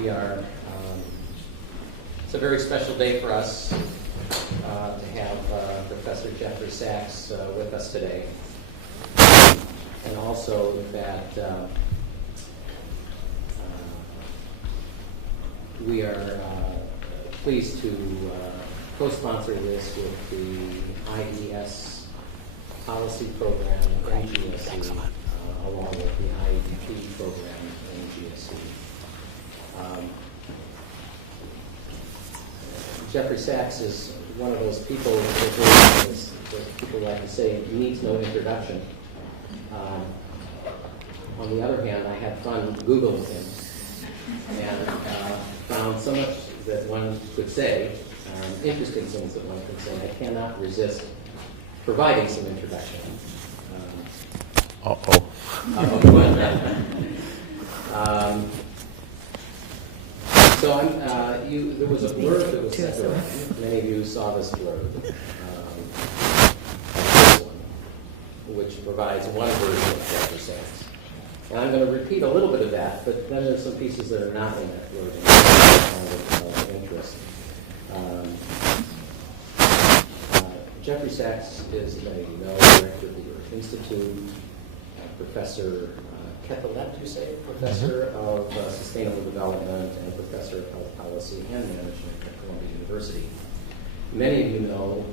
We are, it's a very special day for us to have Professor Jeffrey Sachs with us today. And also that we are pleased to co-sponsor this with the IES policy program in GSE, along with the IEDP program in GSE. Jeffrey Sachs is one of those people that people like to say needs no introduction. On the other hand, I had fun Googling him and found so much that one could say, interesting things that one could say. I cannot resist providing some introduction. So there was a blurb that was sent around. Many of you saw this blurb, which provides one version of Jeffrey Sachs. And I'm going to repeat a little bit of that, but then there's some pieces that are not in that blurb of interest. Jeffrey Sachs is, as many of you know, director of the Earth Institute, Professor Kettelet, you say, Professor of Sustainable Development and Professor of Health Policy and Management at Columbia University. Many of you know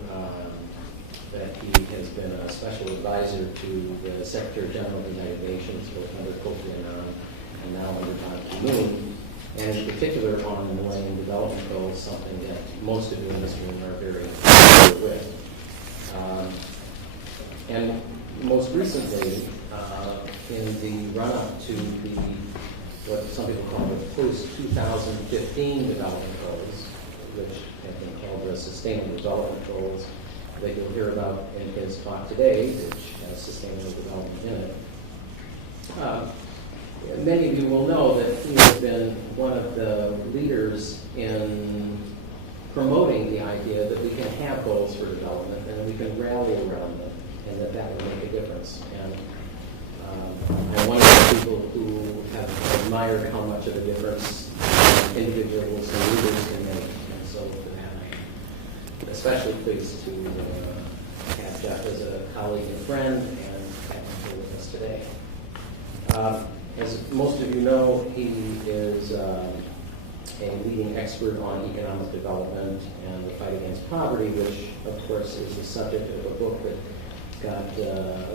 that he has been a special advisor to the Secretary General of the United Nations, both under Kofi Annan and now under Ban Ki-moon, and in particular on the Millennium Development Goals, something that most of you in this room are very familiar with. And most recently, in the run-up to what some people call the post-2015 development goals, which have been called the Sustainable Development Goals, that you'll hear about in his talk today, which has sustainable development in it. Many of you will know that he has been one of the leaders in promoting the idea that we can have goals for development and we can rally around them, and that will make a difference. And I'm one of the people who have admired how much of a difference individuals and leaders can make. And so for that, I'm especially pleased to have Jeff as a colleague and friend and have him here with us today. As most of you know, he is a leading expert on economic development and the fight against poverty, which, of course, is the subject of a book that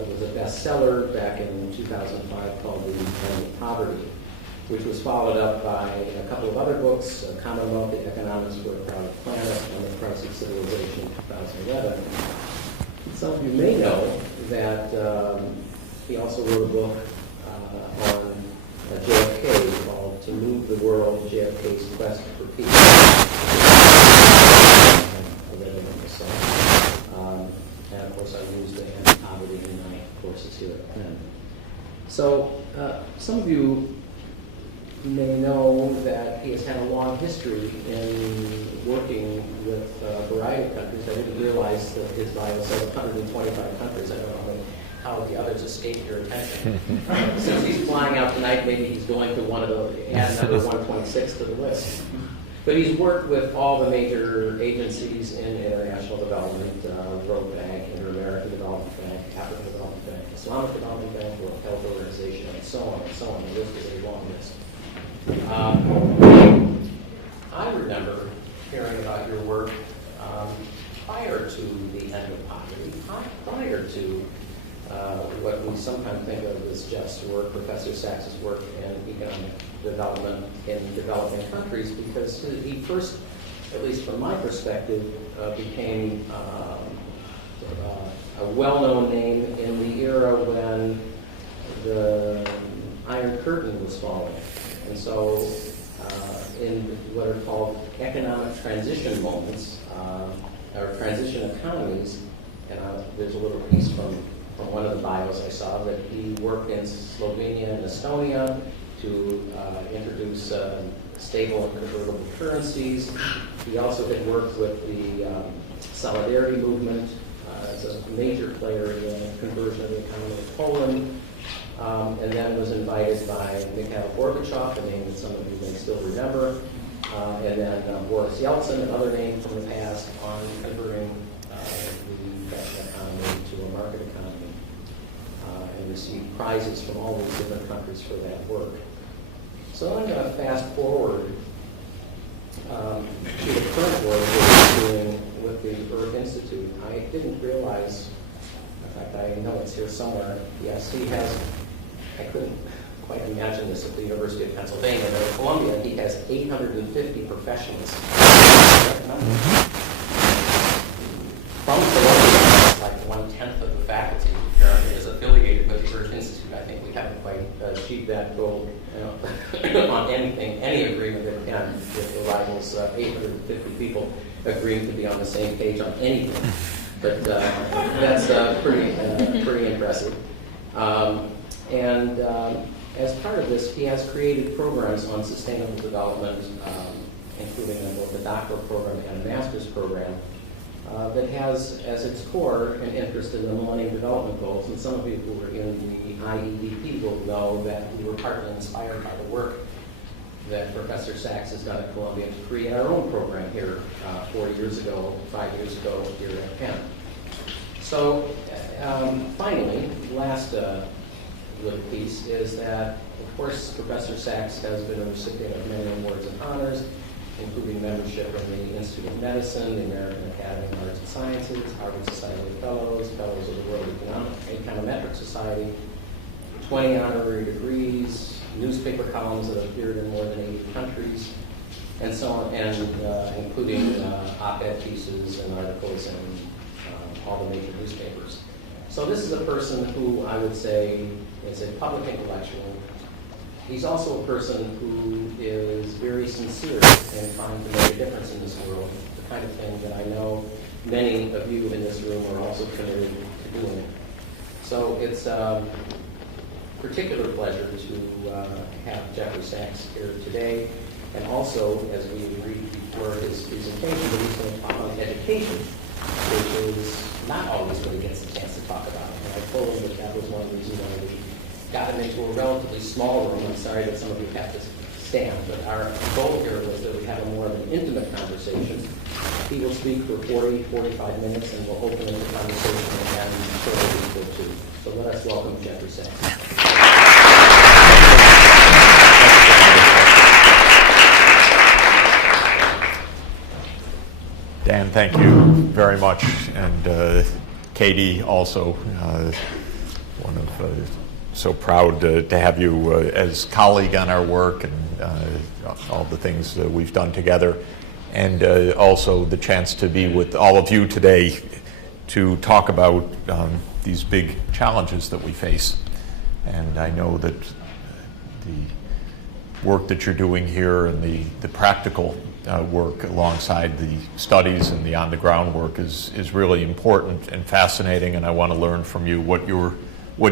was a bestseller back in 2005 called The End of Poverty, which was followed up by a couple of other books, Commonwealth, The Economics for a Crowded Planet, and The Price of Civilization, 2011. Some of you may know that he also wrote a book on JFK called To Move the World, JFK's Quest for Peace. And of course, I use the End of Poverty in my courses here at Penn. So some of you may know that he has had a long history in working with a variety of countries. I didn't realize that his bio said 125 countries. I don't know how the others escaped your attention. Since he's flying out tonight, maybe he's going to add another 126 to the list. But he's worked with all the major agencies in international development, World Bank, Inter-American Development Bank, African Development Bank, Islamic Development Bank, World Health Organization, and so on and so on. The list is a long list. I remember hearing about your work prior to the end of poverty, prior to what we sometimes think of as Jeff's work, Professor Sachs's work in economic development in developing countries, because he first, at least from my perspective, became a well-known name in the era when the Iron Curtain was falling. And so in what are called economic transition moments, or transition economies, and there's a little piece from one of the bios I saw that he worked in Slovenia and Estonia to introduce stable and convertible currencies. He also had worked with the Solidarity movement as a major player in the conversion of the economy of Poland. and then was invited by Mikhail Gorbachev, a name that some of you may still remember, and then Boris Yeltsin, another name from the past, on converting the Russian economy to a market economy, and received prizes from all these different countries for that work. So I'm going to fast forward to the current work that we're doing with the Earth Institute. I didn't realize, in fact, I know it's here somewhere. Yes, he has, I couldn't quite imagine this at the University of Pennsylvania, but at Columbia, he has 850 professionals from Columbia. Like 1/10 of the faculty apparently is affiliated with the Earth Institute. I think we haven't quite achieved that goal on anything, any agreement that we can with the rivals, 850 people agreeing to be on the same page on anything. But that's pretty impressive. As part of this, he has created programs on sustainable development, including both a doctoral program and a master's program, that has as its core an interest in the Millennium Development Goals. And some of you who were in the IEDP will know that we were partly inspired by the work that Professor Sachs has done at Columbia to create our own program here 4 years ago, 5 years ago here at Penn. So finally, last little piece is that, of course, Professor Sachs has been a recipient of many awards and honors, including membership in the Institute of Medicine, the American Academy of Arts and Sciences, Harvard Society of Fellows, Fellows of the World Econometric Society, 20 honorary degrees, newspaper columns that have appeared in more than 80 countries, and so on, and including op-ed pieces and articles in all the major newspapers. So this is a person who I would say is a public intellectual. He's also a person who is very sincere in trying to make a difference in this world, the kind of thing that I know many of you in this room are also committed to doing. So it's a particular pleasure to have Jeffrey Sachs here today, and also, as we agreed before his presentation, that he's going to talk on education, which is not always what he gets a chance to talk about. And I told him that that was one of the reasons why we got him into a relatively small room. I'm sorry that some of you have to stand, but our goal here was that we have a more of an intimate conversation. He will speak for 40, 45 minutes, and we'll open up the conversation again shortly before 2. So let us welcome Jeffrey Sachs. Dan, thank you very much, and Katie also. So proud to have you as colleague on our work and all the things that we've done together, and also the chance to be with all of you today to talk about these big challenges that we face. And I know that the work that you're doing here and the practical work alongside the studies and the on-the-ground work is really important and fascinating, and I want to learn from you what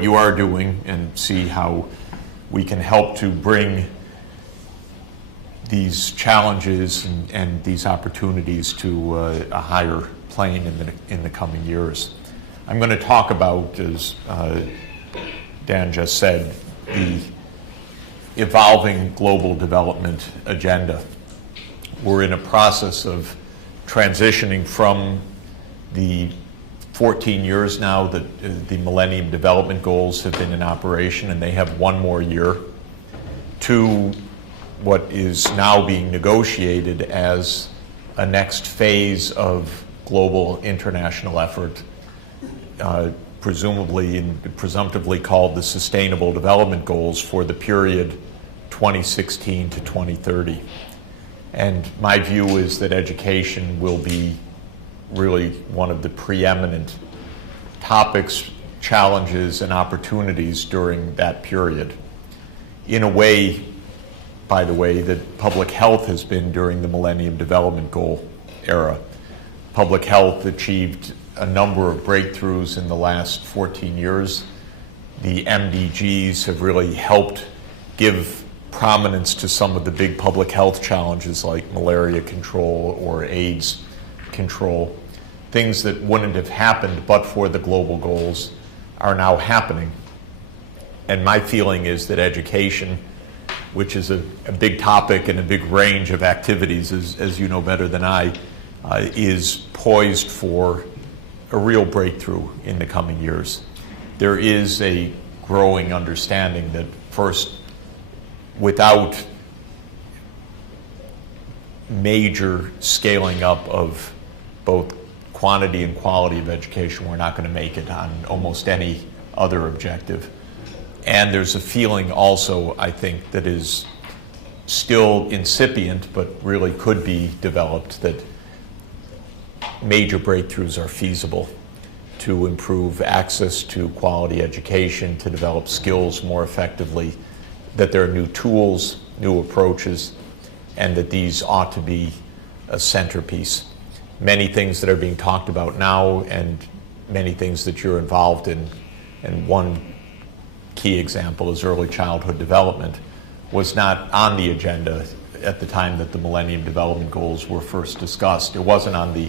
you are doing and see how we can help to bring these challenges and these opportunities to a higher plane in the coming years. I'm going to talk about, as Dan just said, the evolving global development agenda. We're in a process of transitioning from the 14 years now that the Millennium Development Goals have been in operation, and they have one more year, to what is now being negotiated as a next phase of global international effort, presumably and presumptively called the Sustainable Development Goals for the period 2016 to 2030. And my view is that education will be really one of the preeminent topics, challenges, and opportunities during that period. In a way, by the way, that public health has been during the Millennium Development Goal era. Public health achieved a number of breakthroughs in the last 14 years. The MDGs have really helped give prominence to some of the big public health challenges like malaria control or AIDS control. Things that wouldn't have happened but for the global goals are now happening. And my feeling is that education, which is a big topic and a big range of activities, as you know better than I, is poised for a real breakthrough in the coming years. There is a growing understanding that first, without major scaling up of both quantity and quality of education, we're not going to make it on almost any other objective. And there's a feeling also, I think, that is still incipient, but really could be developed, that major breakthroughs are feasible to improve access to quality education, to develop skills more effectively, that there are new tools, new approaches, and that these ought to be a centerpiece. Many things that are being talked about now and many things that you're involved in, and one key example is early childhood development, was not on the agenda at the time that the Millennium Development Goals were first discussed. It wasn't on the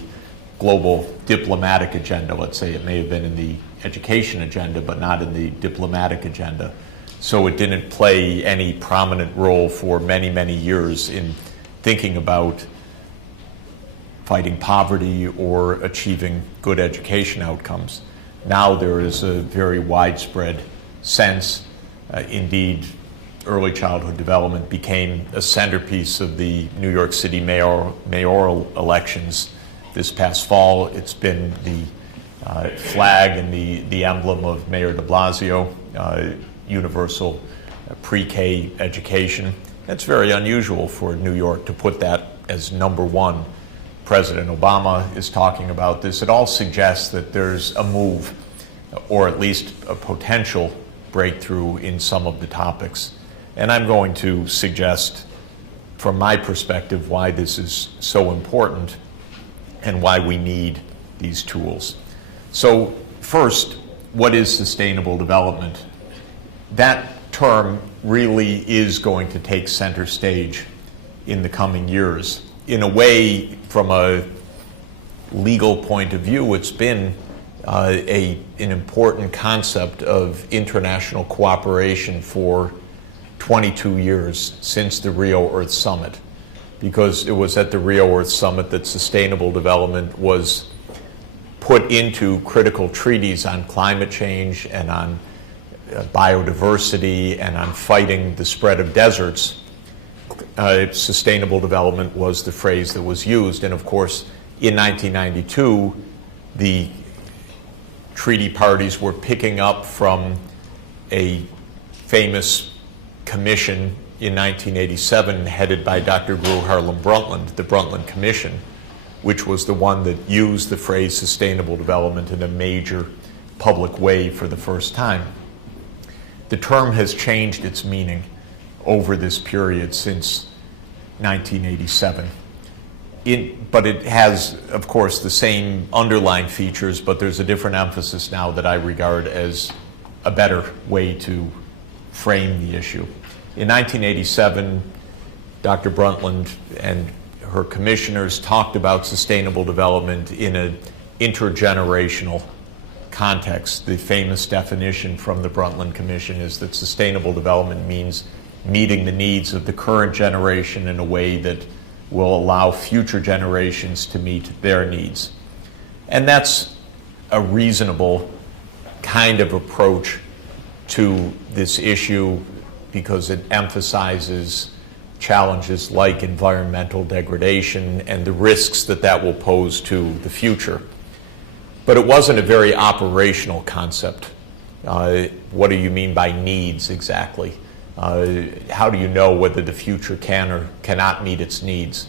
global diplomatic agenda, let's say. It may have been in the education agenda, but not in the diplomatic agenda. So it didn't play any prominent role for many, many years in thinking about fighting poverty or achieving good education outcomes. Now there is a very widespread sense. Indeed, early childhood development became a centerpiece of the New York City mayoral elections this past fall. It's been the flag and the emblem of Mayor de Blasio, universal pre-K education. That's very unusual for New York to put that as number one. President Obama is talking about this. It all suggests that there's a move, or at least a potential breakthrough in some of the topics. And I'm going to suggest, from my perspective, why this is so important and why we need these tools. So first, what is sustainable development? That term really is going to take center stage in the coming years. In a way, from a legal point of view, it's been an important concept of international cooperation for 22 years since the Rio Earth Summit, because it was at the Rio Earth Summit that sustainable development was put into critical treaties on climate change and on biodiversity and on fighting the spread of deserts. Sustainable development was the phrase that was used. And of course, in 1992, the treaty parties were picking up from a famous commission in 1987 headed by Dr. Gru Harlem Brundtland, the Brundtland Commission, which was the one that used the phrase sustainable development in a major public way for the first time. The term has changed its meaning over this period since 1987. But it has, of course, the same underlying features, but there's a different emphasis now that I regard as a better way to frame the issue. In 1987, Dr. Brundtland and her commissioners talked about sustainable development in an intergenerational context. The famous definition from the Brundtland Commission is that sustainable development means meeting the needs of the current generation in a way that will allow future generations to meet their needs. And that's a reasonable kind of approach to this issue because it emphasizes challenges like environmental degradation and the risks that that will pose to the future. But it wasn't a very operational concept. What do you mean by needs exactly? How do you know whether the future can or cannot meet its needs?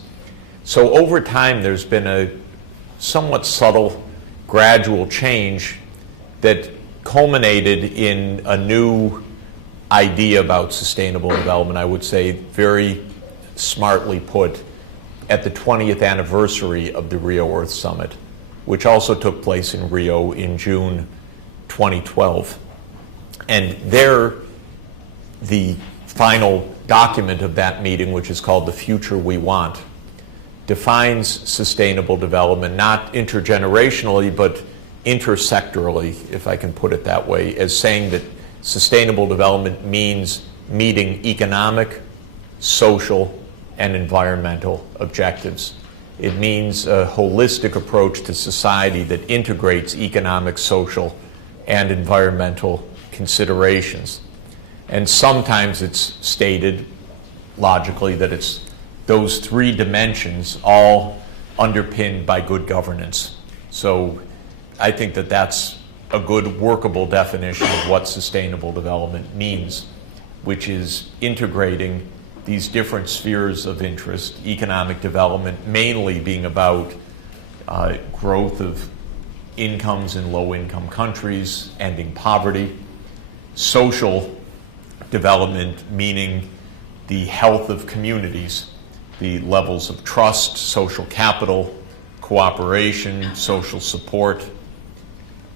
So over time, there's been a somewhat subtle, gradual change that culminated in a new idea about sustainable development, I would say very smartly put, at the 20th anniversary of the Rio Earth Summit, which also took place in Rio in June 2012. And there, the final document of that meeting, which is called The Future We Want, defines sustainable development not intergenerationally, but intersectorally, if I can put it that way, as saying that Sustainable development means meeting economic, social, and environmental objectives. It means a holistic approach to society that integrates economic, social, and environmental considerations. And sometimes it's stated logically that it's those three dimensions all underpinned by good governance. So I think that that's a good workable definition of what sustainable development means, which is integrating these different spheres of interest, economic development mainly being about growth of incomes in low-income countries, ending poverty, social development meaning the health of communities, the levels of trust, social capital, cooperation, social support,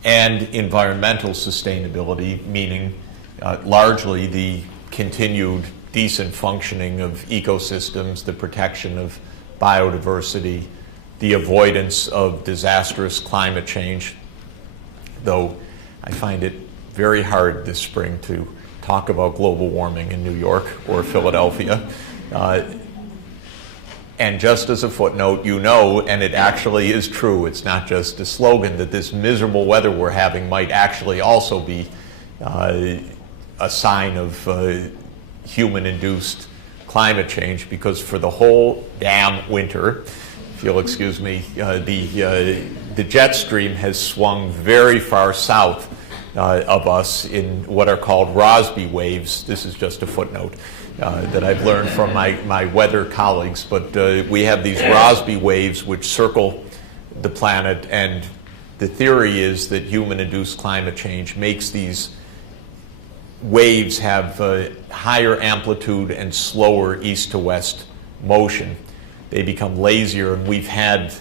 and environmental sustainability, meaning largely the continued decent functioning of ecosystems, the protection of biodiversity, the avoidance of disastrous climate change, though I find it very hard this spring to talk about global warming in New York or Philadelphia. And just as a footnote, you know, and it actually is true, it's not just a slogan, that this miserable weather we're having might actually also be a sign of human-induced climate change, because for the whole damn winter, if you'll excuse me, the jet stream has swung very far south of us in what are called Rossby waves. This is just a footnote that I've learned from my weather colleagues, but we have these Rossby waves which circle the planet, and the theory is that human-induced climate change makes these waves have higher amplitude and slower east to west motion. They become lazier, and we've had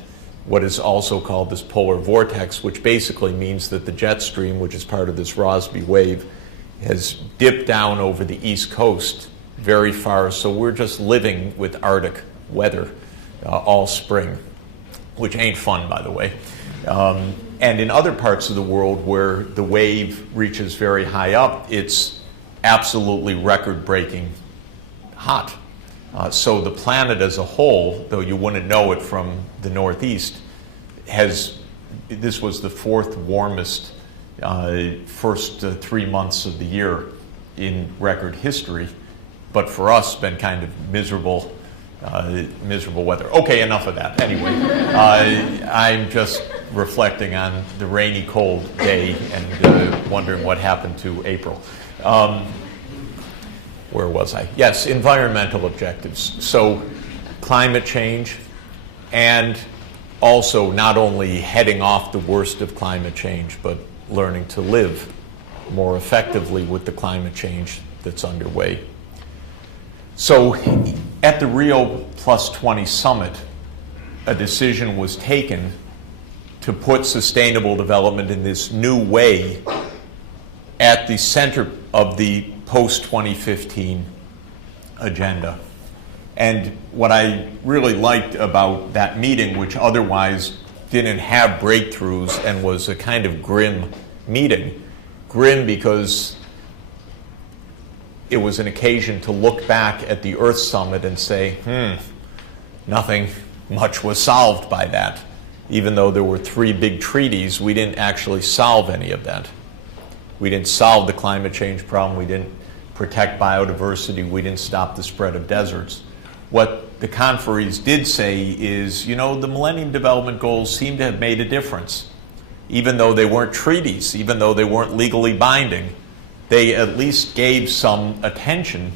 what is also called this polar vortex, which basically means that the jet stream, which is part of this Rossby wave, has dipped down over the east coast very far, so we're just living with Arctic weather all spring, which ain't fun, by the way. And in other parts of the world where the wave reaches very high up, it's absolutely record-breaking hot. So the planet as a whole, though you wouldn't know it from the Northeast, this was the fourth warmest first 3 months of the year in record history, but for us, been kind of miserable weather. Okay, enough of that. Anyway, I'm just reflecting on the rainy, cold day and wondering what happened to April. Where was I? Yes, environmental objectives. So climate change, and also not only heading off the worst of climate change, but learning to live more effectively with the climate change that's underway. So at the Rio Plus 20 summit, a decision was taken to put sustainable development in this new way at the center of the post-2015 agenda. And what I really liked about that meeting, which otherwise didn't have breakthroughs and was a kind of grim meeting, grim because it was an occasion to look back at the Earth Summit and say, nothing much was solved by that. Even though there were 3 big treaties, we didn't actually solve any of that. We didn't solve the climate change problem. We didn't protect biodiversity. We didn't stop the spread of deserts. What the conferees did say is, you know, the Millennium Development Goals seem to have made a difference. Even though they weren't treaties, even though they weren't legally binding, they at least gave some attention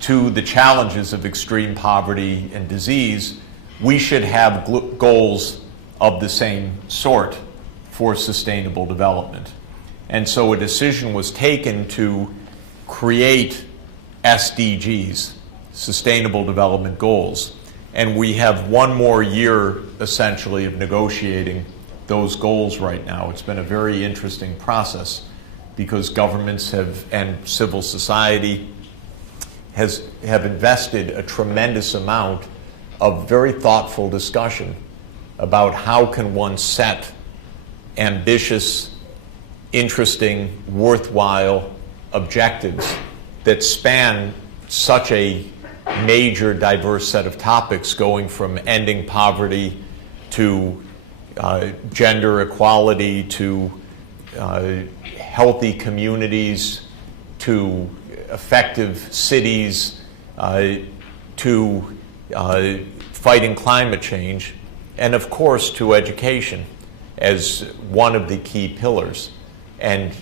to the challenges of extreme poverty and disease. We should have goals of the same sort for sustainable development. And so a decision was taken to create SDGs, Sustainable Development Goals. And we have 1 more year, essentially, of negotiating those goals right now. It's been a very interesting process because governments and civil society have invested a tremendous amount of very thoughtful discussion about how can one set ambitious, interesting, worthwhile, objectives that span such a major, diverse set of topics, going from ending poverty to gender equality to healthy communities to effective cities to fighting climate change, and of course to education as one of the key pillars. And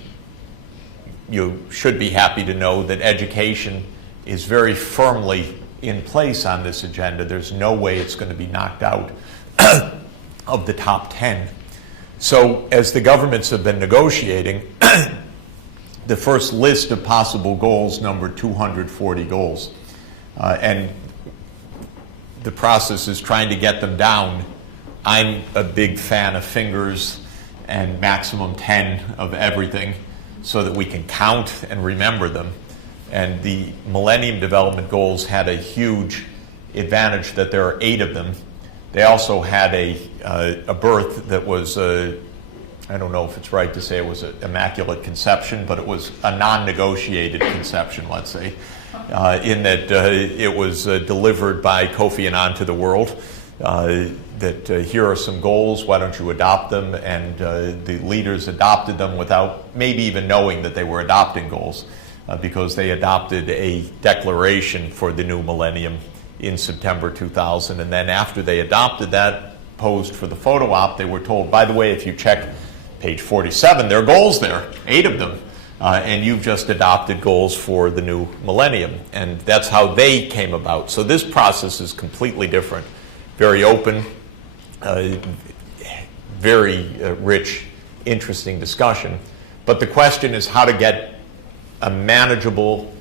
you should be happy to know that education is very firmly in place on this agenda. There's no way it's going to be knocked out of the top 10. So as the governments have been negotiating, the first list of possible goals numbered 240 goals. And the process is trying to get them down. I'm a big fan of fingers and maximum 10 of everything so that we can count and remember them. And the Millennium Development Goals had a huge advantage that there are 8 of them. They also had a birth that was, I don't know if it's right to say it was an immaculate conception, but it was a non-negotiated conception, let's say, in that it was delivered by Kofi Annan to the world. That here are some goals, why don't you adopt them? And the leaders adopted them without maybe even knowing that they were adopting goals, because they adopted a declaration for the new millennium in September 2000. And then after they adopted that, posed for the photo op, they were told, by the way, if you check page 47, there are goals there, 8 of them. And you've just adopted goals for the new millennium. And that's how they came about. So this process is completely different. Very open, very rich, interesting discussion. But the question is how to get a manageable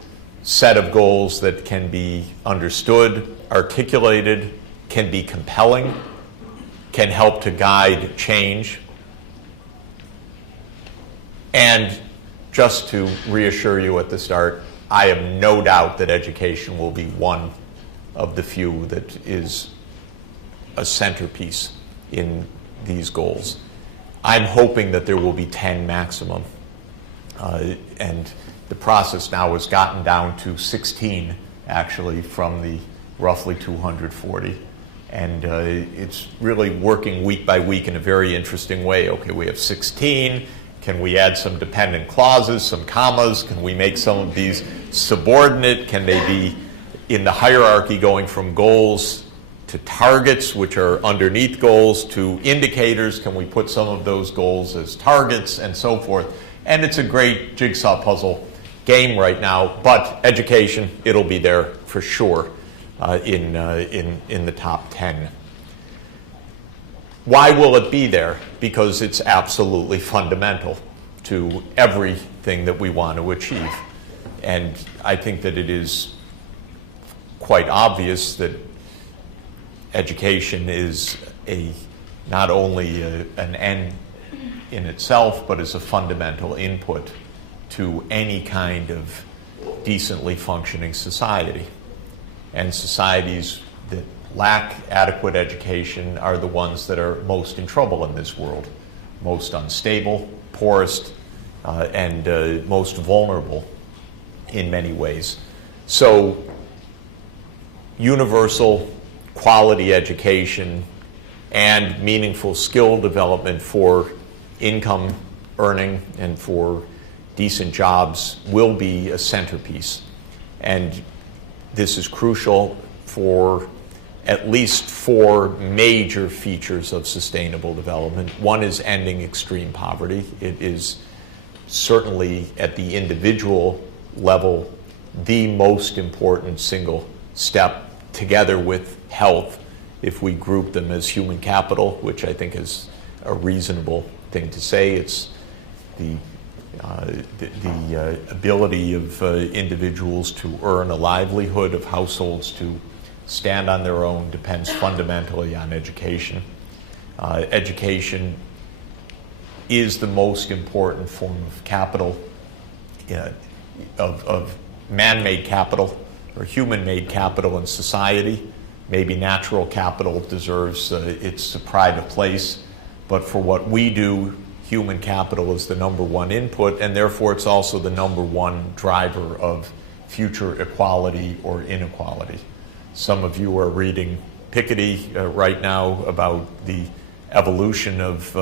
set of goals that can be understood, articulated, can be compelling, can help to guide change. And just to reassure you at the start, I have no doubt that education will be one of the few that is a centerpiece in these goals. I'm hoping that there will be 10 maximum. And the process now has gotten down to 16, actually, from the roughly 240. And it's really working week by week in a very interesting way. Okay, we have 16. Can we add some dependent clauses, some commas? Can we make some of these subordinate? Can they be in the hierarchy going from goals to targets, which are underneath goals, to indicators? Can we put some of those goals as targets and so forth? And it's a great jigsaw puzzle game right now, but education, it'll be there for sure in the top 10. Why will it be there? Because it's absolutely fundamental to everything that we want to achieve. And I think that it is quite obvious that education is not only an end in itself, but is a fundamental input to any kind of decently functioning society. And societies that lack adequate education are the ones that are most in trouble in this world, most unstable, poorest, and most vulnerable in many ways. So universal quality education and meaningful skill development for income earning and for decent jobs will be a centerpiece. And this is crucial for at least 4 major features of sustainable development. One is ending extreme poverty. It is certainly at the individual level the most important single step, together with health, if we group them as human capital, which I think is a reasonable thing to say. It's the ability of individuals to earn a livelihood, of households to stand on their own, depends fundamentally on education. Education is the most important form of capital, of man-made capital or human-made capital in society. Maybe natural capital deserves its pride of place, but for what we do human capital is the number one input, and therefore it's also the number one driver of future equality or inequality. Some of you are reading Piketty right now about the evolution of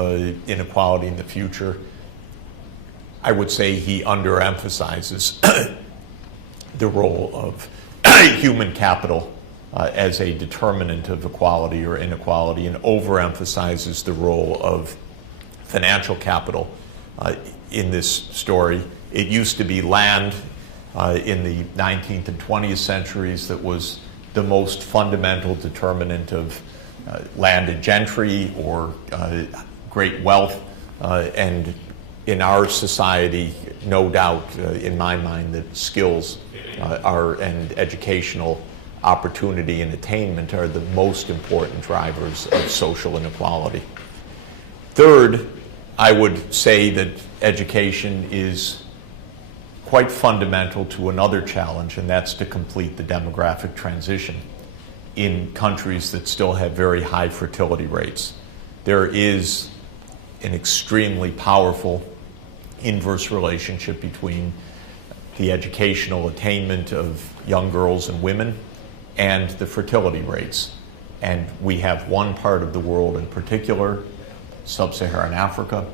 inequality in the future. I would say he underemphasizes the role of human capital as a determinant of equality or inequality, and overemphasizes the role of financial capital in this story. It used to be land in the 19th and 20th centuries that was the most fundamental determinant of landed gentry or great wealth, and in our society, no doubt in my mind that skills and educational opportunity and attainment are the most important drivers of social inequality. Third, I would say that education is quite fundamental to another challenge, and that's to complete the demographic transition in countries that still have very high fertility rates. There is an extremely powerful inverse relationship between the educational attainment of young girls and women and the fertility rates. And we have one part of the world in particular, sub-Saharan Africa,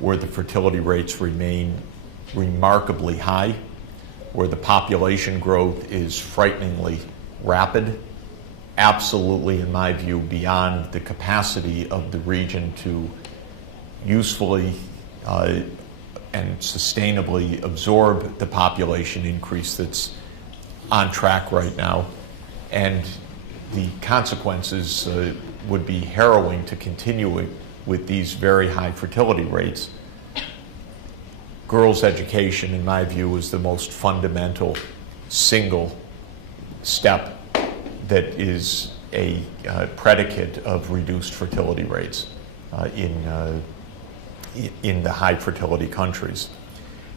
where the fertility rates remain remarkably high, where the population growth is frighteningly rapid, absolutely, in my view, beyond the capacity of the region to usefully and sustainably absorb the population increase that's on track right now. And the consequences would be harrowing to continue with these very high fertility rates. Girls' education, in my view, is the most fundamental single step that is a predicate of reduced fertility rates in the high fertility countries.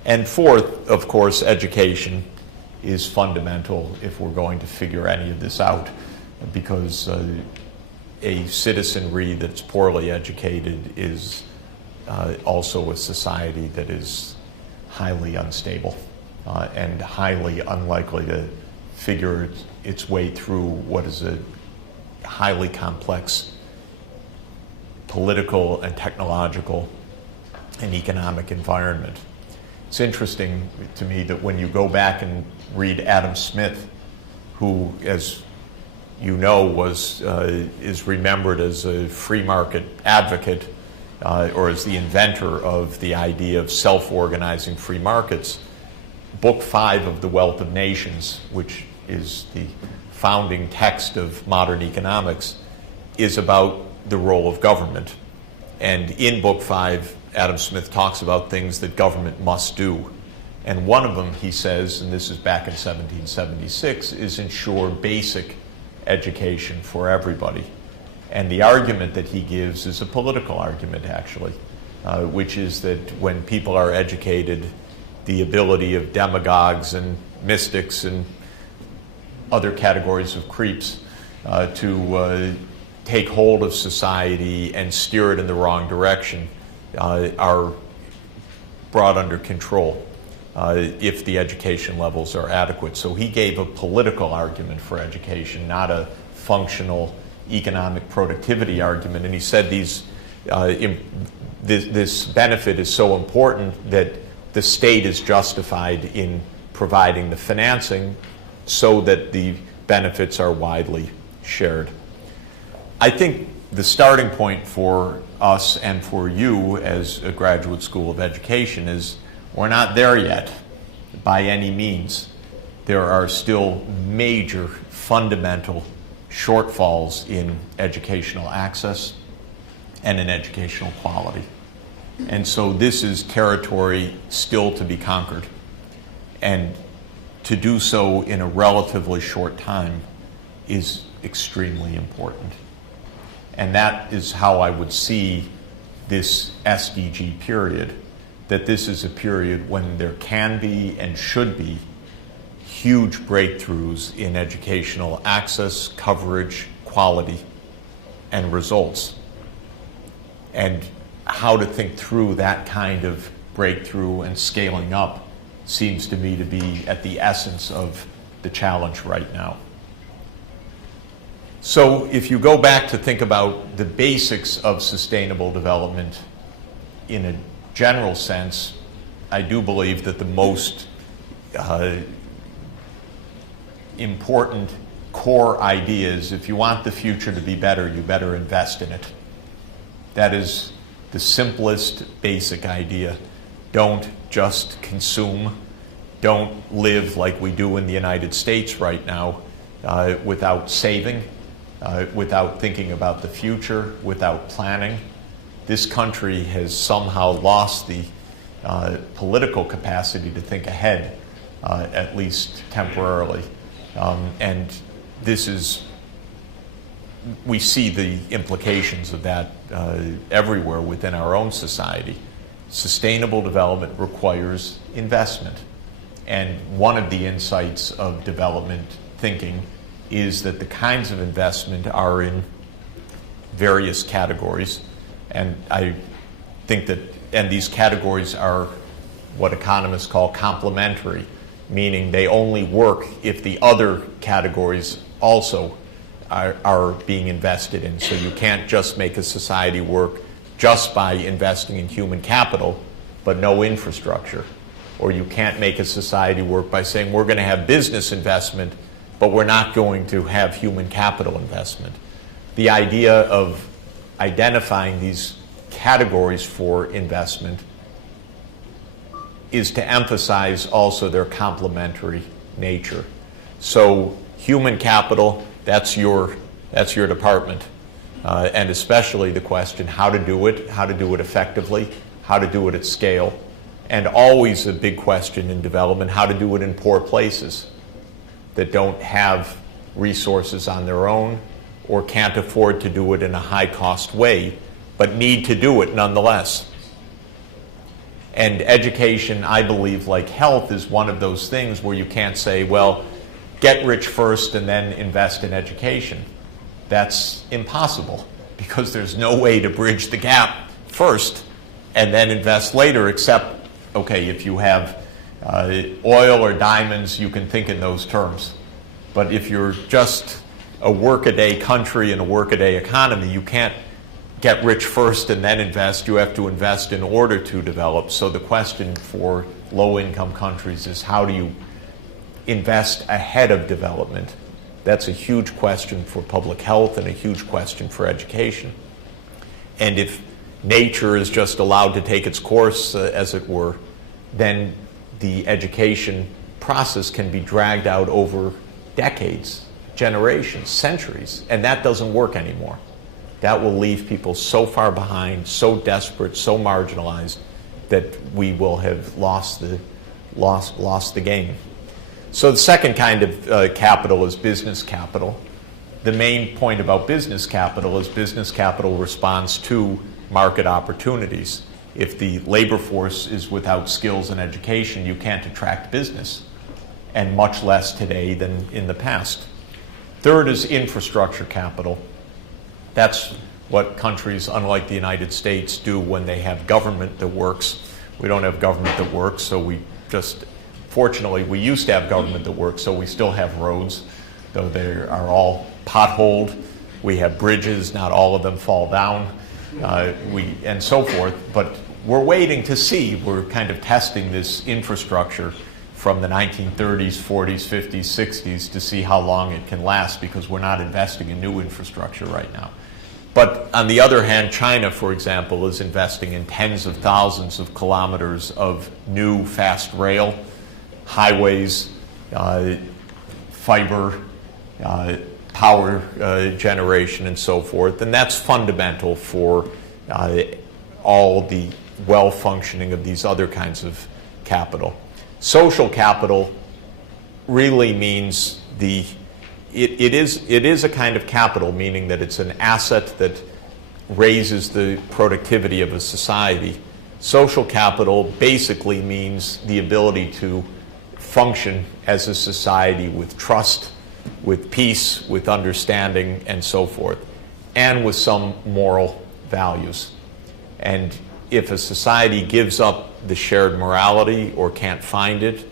And fourth, of course, education is fundamental if we're going to figure any of this out, because a citizenry that's poorly educated is also a society that is highly unstable and highly unlikely to figure its way through what is a highly complex political and technological and economic environment. It's interesting to me that when you go back and read Adam Smith, who, as you know, is remembered as a free market advocate or as the inventor of the idea of self-organizing free markets, Book 5 of The Wealth of Nations, which is the founding text of modern economics, is about the role of government. And in Book 5, Adam Smith talks about things that government must do. And one of them, he says, and this is back in 1776, is ensure basic education for everybody. And the argument that he gives is a political argument, actually, which is that when people are educated, the ability of demagogues and mystics and other categories of creeps to take hold of society and steer it in the wrong direction are brought under control if the education levels are adequate. So he gave a political argument for education, not a functional economic productivity argument. And he said this benefit is so important that the state is justified in providing the financing so that the benefits are widely shared. I think the starting point for us and for you as a graduate school of education is we're not there yet by any means. There are still major fundamental shortfalls in educational access and in educational quality. And so this is territory still to be conquered. And to do so in a relatively short time is extremely important. And that is how I would see this SDG period, that this is a period when there can be and should be huge breakthroughs in educational access, coverage, quality, and results. And how to think through that kind of breakthrough and scaling up seems to me to be at the essence of the challenge right now. So if you go back to think about the basics of sustainable development in a general sense, I do believe that the most important core idea is if you want the future to be better, you better invest in it. That is the simplest basic idea. Don't just consume. Don't live like we do in the United States right now without saving, without thinking about the future, without planning. This country has somehow lost the political capacity to think ahead, at least temporarily. And this is, we see the implications of that everywhere within our own society. Sustainable development requires investment. And one of the insights of development thinking is that the kinds of investment are in various categories. And I think that, and these categories are what economists call complementary, meaning they only work if the other categories also are being invested in. So you can't just make a society work just by investing in human capital, but no infrastructure. Or you can't make a society work by saying we're going to have business investment, but we're not going to have human capital investment. The idea of identifying these categories for investment is to emphasize also their complementary nature. So human capital, that's your department. And especially the question how to do it effectively, how to do it at scale. And always a big question in development, how to do it in poor places that don't have resources on their own or can't afford to do it in a high-cost way, but need to do it nonetheless. And education, I believe, like health, is one of those things where you can't say, well, get rich first and then invest in education. That's impossible because there's no way to bridge the gap first and then invest later, except, okay, if you have oil or diamonds, you can think in those terms. But if you're just a workaday country and a workaday economy, you can't get rich first and then invest. You have to invest in order to develop. So the question for low-income countries is how do you invest ahead of development? That's a huge question for public health and a huge question for education. And if nature is just allowed to take its course, as it were, then the education process can be dragged out over decades, generations, centuries, and that doesn't work anymore. That will leave people so far behind, so desperate, so marginalized that we will have lost the game. So the second kind of capital is business capital. The main point about business capital is business capital responds to market opportunities. If the labor force is without skills and education, you can't attract business, and much less today than in the past. Third is infrastructure capital. That's what countries, unlike the United States, do when they have government that works. We don't have government that works, so we just, fortunately, we used to have government that works, so we still have roads, though they are all potholed. We have bridges, not all of them fall down, and so forth. But we're waiting to see. We're kind of testing this infrastructure from the 1930s, 40s, 50s, 60s to see how long it can last, because we're not investing in new infrastructure right now. But on the other hand, China, for example, is investing in tens of thousands of kilometers of new fast rail, highways, fiber, power generation, and so forth. And that's fundamental for all the well-functioning of these other kinds of capital. Social capital really means it is a kind of capital, meaning that it's an asset that raises the productivity of a society. Social capital basically means the ability to function as a society with trust, with peace, with understanding, and so forth, and with some moral values. And if a society gives up the shared morality or can't find it,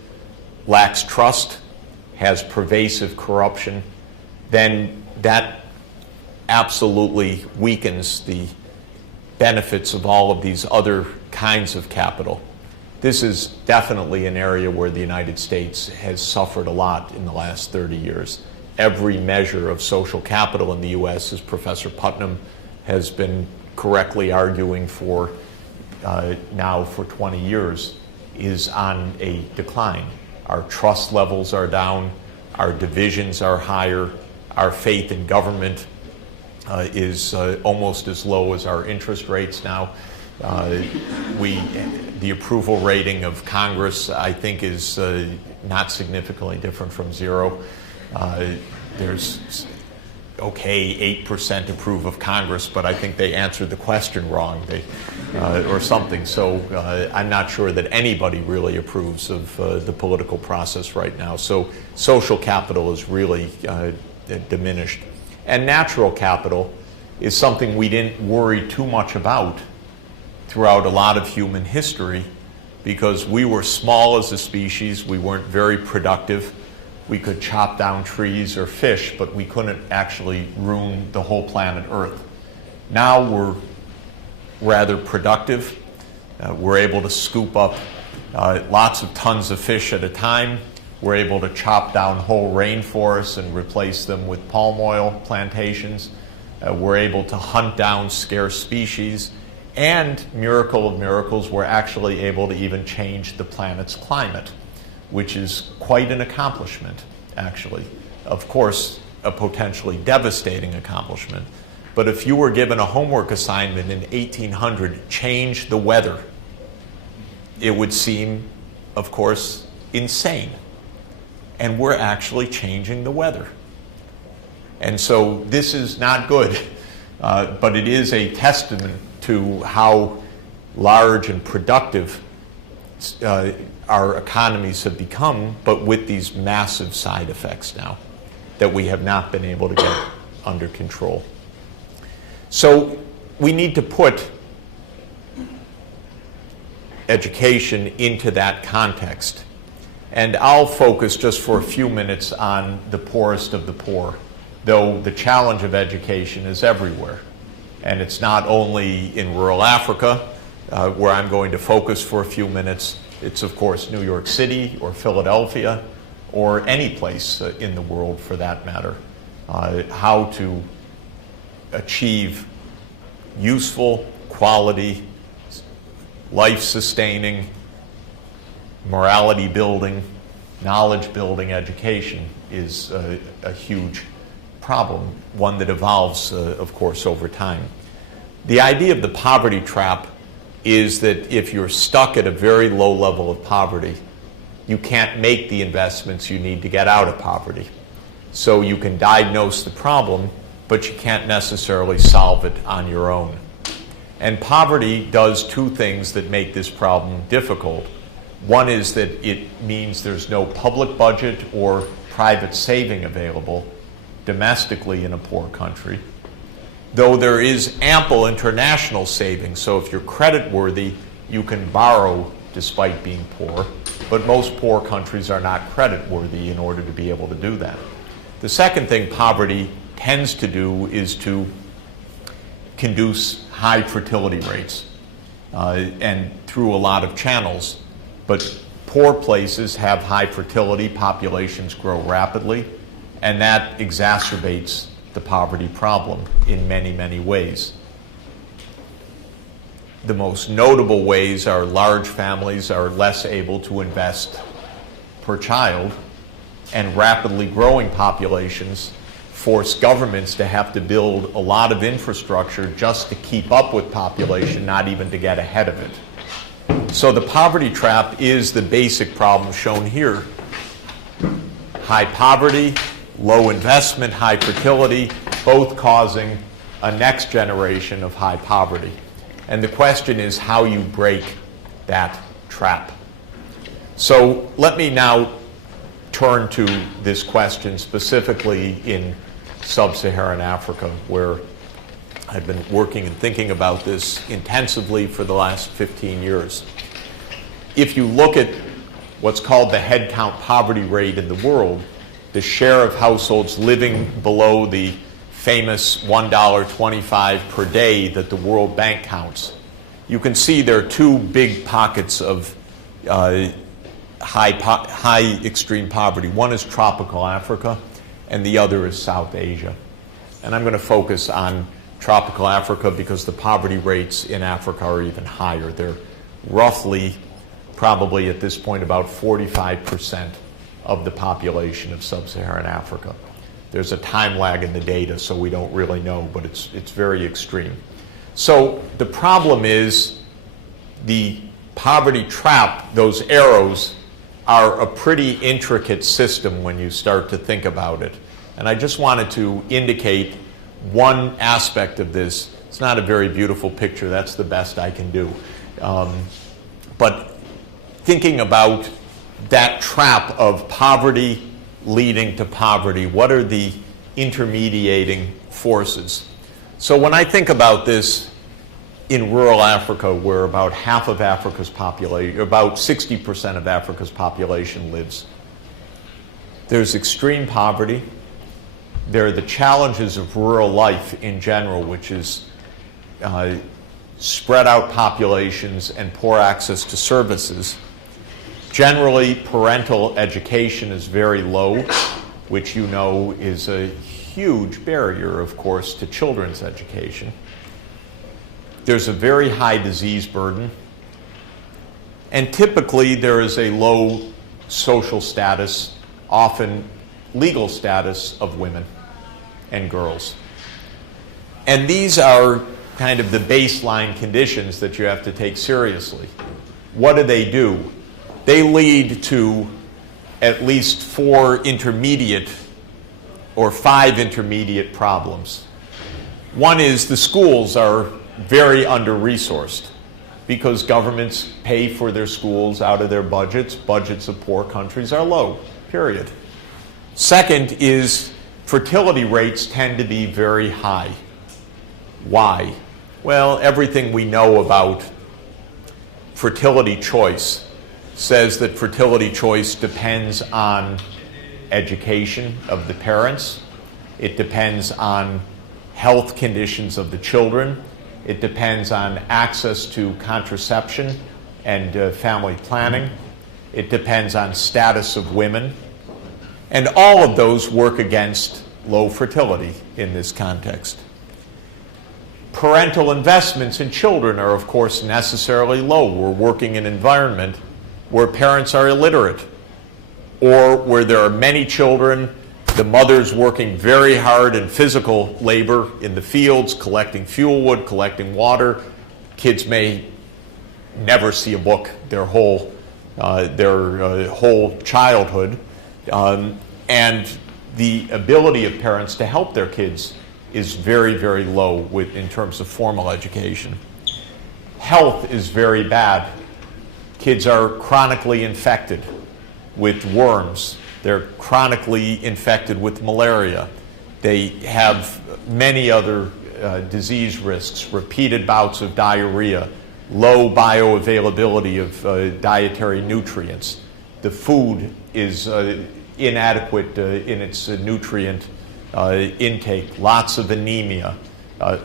lacks trust, has pervasive corruption, then that absolutely weakens the benefits of all of these other kinds of capital. This is definitely an area where the United States has suffered a lot in the last 30 years. Every measure of social capital in the U.S., as Professor Putnam has been correctly arguing for now for 20 years, is on a decline. Our trust levels are down, our divisions are higher, our faith in government is almost as low as our interest rates now. The approval rating of Congress, I think, is not significantly different from zero. There's, okay, 8% approve of Congress, but I think they answered the question wrong, or something. So I'm not sure that anybody really approves of the political process right now. So social capital is really diminished. And natural capital is something we didn't worry too much about throughout a lot of human history because we were small as a species, we weren't very productive. We could chop down trees or fish, but we couldn't actually ruin the whole planet Earth. Now we're rather productive. We're able to scoop up lots of tons of fish at a time. We're able to chop down whole rainforests and replace them with palm oil plantations. We're able to hunt down scarce species. And, miracle of miracles, we're actually able to even change the planet's climate, which is quite an accomplishment, actually. Of course, a potentially devastating accomplishment. But if you were given a homework assignment in 1800, change the weather, it would seem, of course, insane. And we're actually changing the weather. And so this is not good, but it is a testament to how large and productive our economies have become, but with these massive side effects now that we have not been able to get under control. So we need to put education into that context. And I'll focus just for a few minutes on the poorest of the poor, though the challenge of education is everywhere. And it's not only in rural Africa, where I'm going to focus for a few minutes. It's, of course, New York City or Philadelphia or any place in the world for that matter. How to achieve useful, quality, life-sustaining, morality-building, knowledge-building education is a huge problem, one that evolves, of course, over time. The idea of the poverty trap is that if you're stuck at a very low level of poverty, you can't make the investments you need to get out of poverty. So you can diagnose the problem, but you can't necessarily solve it on your own. And poverty does two things that make this problem difficult. One is that it means there's no public budget or private saving available domestically in a poor country, though there is ample international saving. So if you're creditworthy, you can borrow despite being poor, but most poor countries are not creditworthy in order to be able to do that. The second thing poverty tends to do is to conduce high fertility rates, and through a lot of channels. But poor places have high fertility, populations grow rapidly, and that exacerbates the poverty problem in many, many ways. The most notable ways are large families are less able to invest per child, and rapidly growing populations force governments to have to build a lot of infrastructure just to keep up with population, not even to get ahead of it. So the poverty trap is the basic problem shown here. High poverty, low investment, high fertility, both causing a next generation of high poverty. And the question is how you break that trap. So let me now turn to this question specifically in sub-Saharan Africa, where I've been working and thinking about this intensively for the last 15 years. If you look at what's called the head count poverty rate in the world, the share of households living below the famous $1.25 per day that the World Bank counts, you can see there are two big pockets of high extreme poverty. One is tropical Africa, and the other is South Asia. And I'm going to focus on tropical Africa because the poverty rates in Africa are even higher. They're roughly, probably at this point, about 45% of the population of sub-Saharan Africa. There's a time lag in the data, so we don't really know, but it's very extreme. So the problem is the poverty trap, those arrows, are a pretty intricate system when you start to think about it. And I just wanted to indicate one aspect of this. It's not a very beautiful picture. That's the best I can do. But thinking about that trap of poverty leading to poverty, what are the intermediating forces? So when I think about this in rural Africa, where about half of Africa's population, about 60% of Africa's population lives, there's extreme poverty. There are the challenges of rural life in general, which is spread out populations and poor access to services. Generally, parental education is very low, which you know is a huge barrier, of course, to children's education. There's a very high disease burden. And typically, there is a low social status, often legal status, of women and girls. And these are kind of the baseline conditions that you have to take seriously. What do? They lead to at least 4 intermediate or 5 intermediate problems. One is the schools are very under-resourced because governments pay for their schools out of their budgets. Budgets of poor countries are low, period. Second is fertility rates tend to be very high. Why? Well, everything we know about fertility choice says that fertility choice depends on education of the parents. It depends on health conditions of the children. It depends on access to contraception and family planning. It depends on status of women. And all of those work against low fertility in this context. Parental investments in children are, of course, necessarily low. We're working in an environment where parents are illiterate, or where there are many children, the mother's working very hard in physical labor in the fields, collecting fuel wood, collecting water. Kids may never see a book their whole childhood. And the ability of parents to help their kids is very, very low in terms of formal education. Health is very bad. Kids are chronically infected with worms. They're chronically infected with malaria. They have many other disease risks, repeated bouts of diarrhea, low bioavailability of dietary nutrients. The food is inadequate in its nutrient intake, lots of anemia,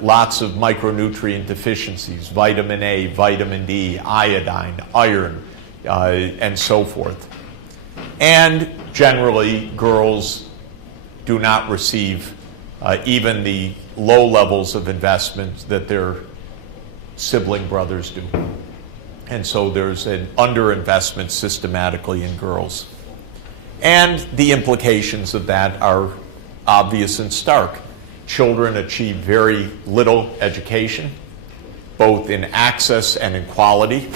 lots of micronutrient deficiencies, vitamin A, vitamin D, iodine, iron, and so forth. And generally, girls do not receive even the low levels of investment that their sibling brothers do. And so there's an underinvestment systematically in girls. And the implications of that are obvious and stark. Children achieve very little education, both in access and in quality.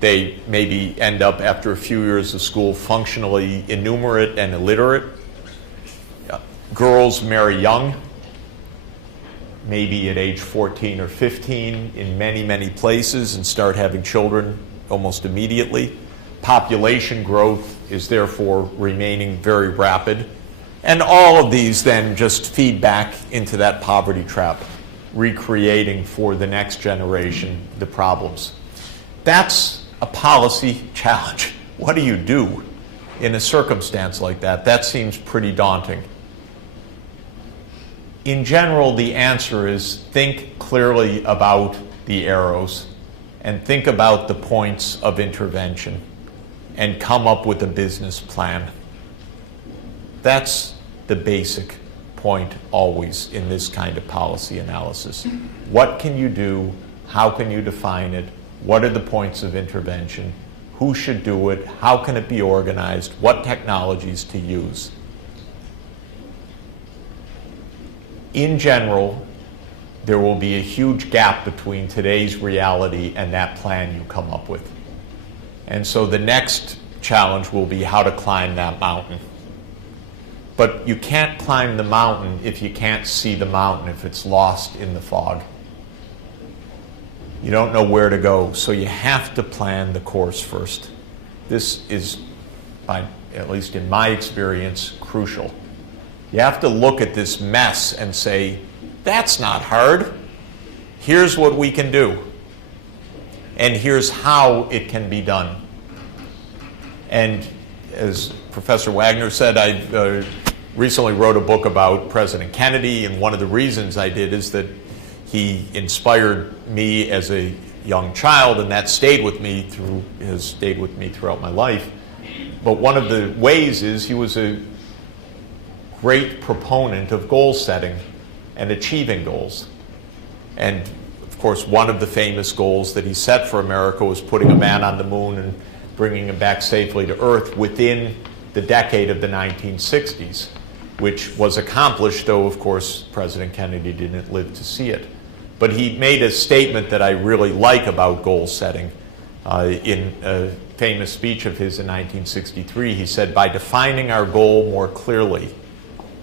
They maybe end up, after a few years of school, functionally innumerate and illiterate. Girls marry young, maybe at age 14 or 15 in many, many places, and start having children almost immediately. Population growth is therefore remaining very rapid. And all of these then just feed back into that poverty trap. recreating for the next generation the problems. That's a policy challenge. What do you do in a circumstance like that? That seems pretty daunting. In general, the answer is think clearly about the arrows and think about the points of intervention and come up with a business plan. That's the basic point always in this kind of policy analysis. What can you do? How can you define it? What are the points of intervention? Who should do it? How can it be organized? What technologies to use? In general, there will be a huge gap between today's reality and that plan you come up with. And so the next challenge will be how to climb that mountain. But you can't climb the mountain if you can't see the mountain, if it's lost in the fog. You don't know where to go, so you have to plan the course first. This is, at least in my experience, crucial. You have to look at this mess and say, that's not hard. Here's what we can do. And here's how it can be done. And as Professor Wagner said, I recently wrote a book about President Kennedy, and one of the reasons I did is that he inspired me as a young child, and that has stayed with me throughout my life. But one of the ways is he was a great proponent of goal setting and achieving goals. And of course, one of the famous goals that he set for America was putting a man on the moon and bringing him back safely to Earth within the decade of the 1960s, which was accomplished, though of course President Kennedy didn't live to see it. But he made a statement that I really like about goal setting. In a famous speech of his in 1963, he said, "By defining our goal more clearly,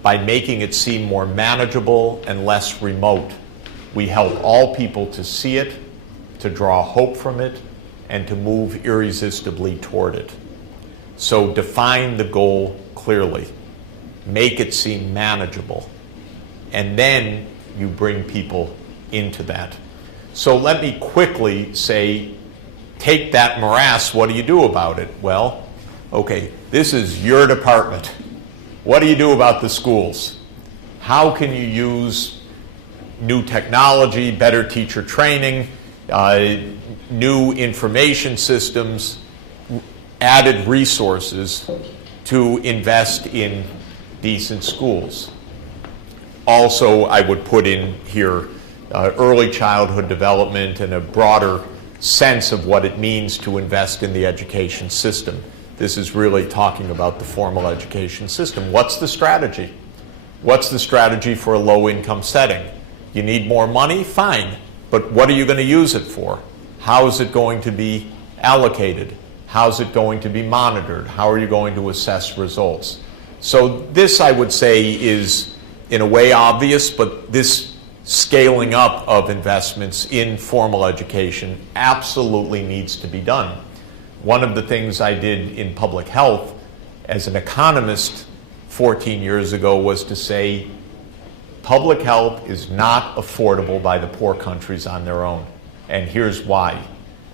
by making it seem more manageable and less remote, we help all people to see it, to draw hope from it, and to move irresistibly toward it." So define the goal clearly. Make it seem manageable. And then you bring people into that. So let me quickly say, take that morass, what do you do about it? Well, okay, this is your department. What do you do about the schools? How can you use new technology, better teacher training, new information systems, added resources to invest in decent schools? Also, I would put in here early childhood development and a broader sense of what it means to invest in the education system. This is really talking about the formal education system. What's the strategy? What's the strategy for a low-income setting? You need more money? Fine. But what are you going to use it for? How is it going to be allocated? How is it going to be monitored? How are you going to assess results? So this, I would say, is in a way obvious, but this scaling up of investments in formal education absolutely needs to be done. One of the things I did in public health as an economist 14 years ago was to say public health is not affordable by the poor countries on their own. And here's why.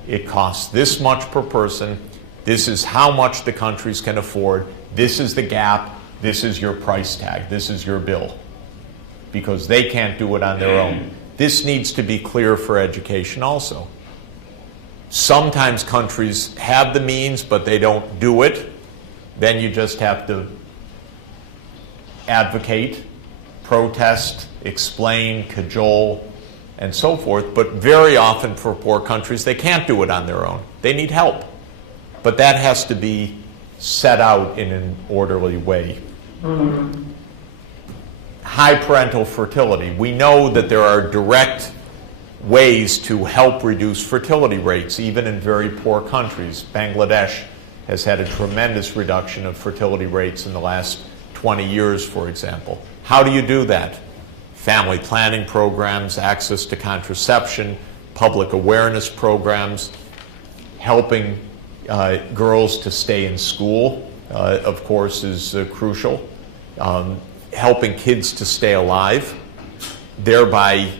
It costs this much per person. This is how much the countries can afford. This is the gap. This is your price tag. This is your bill. Because they can't do it on their own. This needs to be clear for education also. Sometimes countries have the means, but they don't do it. Then you just have to advocate, protest, explain, cajole, and so forth. But very often for poor countries, they can't do it on their own. They need help. But that has to be set out in an orderly way. Mm-hmm. High parental fertility. We know that there are direct ways to help reduce fertility rates, even in very poor countries. Bangladesh has had a tremendous reduction of fertility rates in the last 20 years, for example. How do you do that? Family planning programs, access to contraception, public awareness programs, helping girls to stay in school, of course, is crucial. Helping kids to stay alive, thereby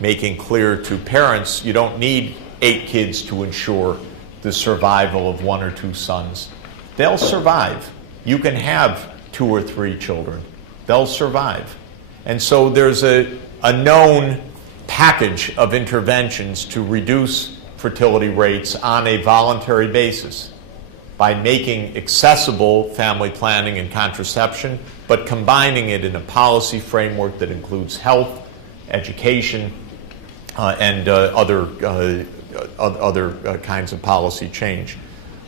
making clear to parents you don't need 8 kids to ensure the survival of 1 or 2 sons. They'll survive. You can have 2 or 3 children. They'll survive. And so there's a known package of interventions to reduce fertility rates on a voluntary basis by making accessible family planning and contraception, but combining it in a policy framework that includes health, education, and other kinds of policy change.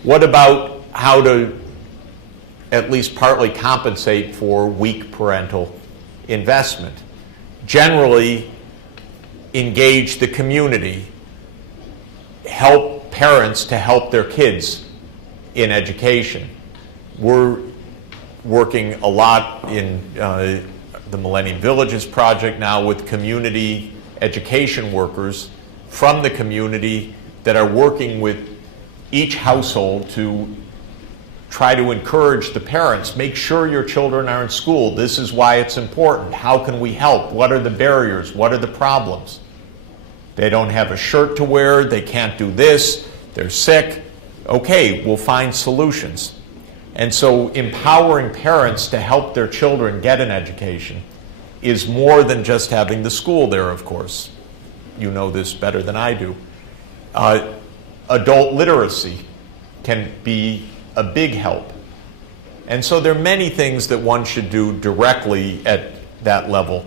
What about how to at least partly compensate for weak parental investment? Generally, engage the community, help parents to help their kids in education. We're working a lot in the Millennium Villages project now with community education workers from the community that are working with each household to try to encourage the parents, make sure your children are in school. This is why it's important. How can we help? What are the barriers? What are the problems? They don't have a shirt to wear. They can't do this. They're sick. Okay, we'll find solutions. And so empowering parents to help their children get an education is more than just having the school there, of course. You know this better than I do. Adult literacy can be a big help. And so there are many things that one should do directly at that level.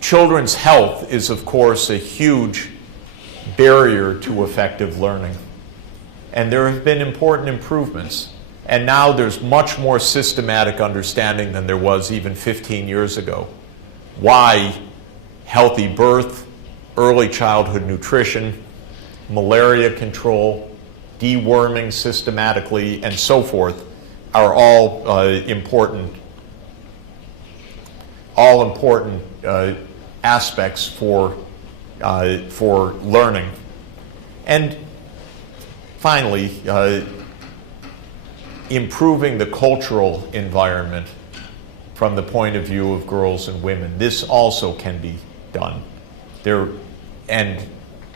Children's health is, of course, a huge barrier to effective learning. And there have been important improvements. And now there's much more systematic understanding than there was even 15 years ago. Why healthy birth, early childhood nutrition, malaria control, deworming systematically, and so forth are all important aspects for learning. And finally, improving the cultural environment from the point of view of girls and women. This also can be done. And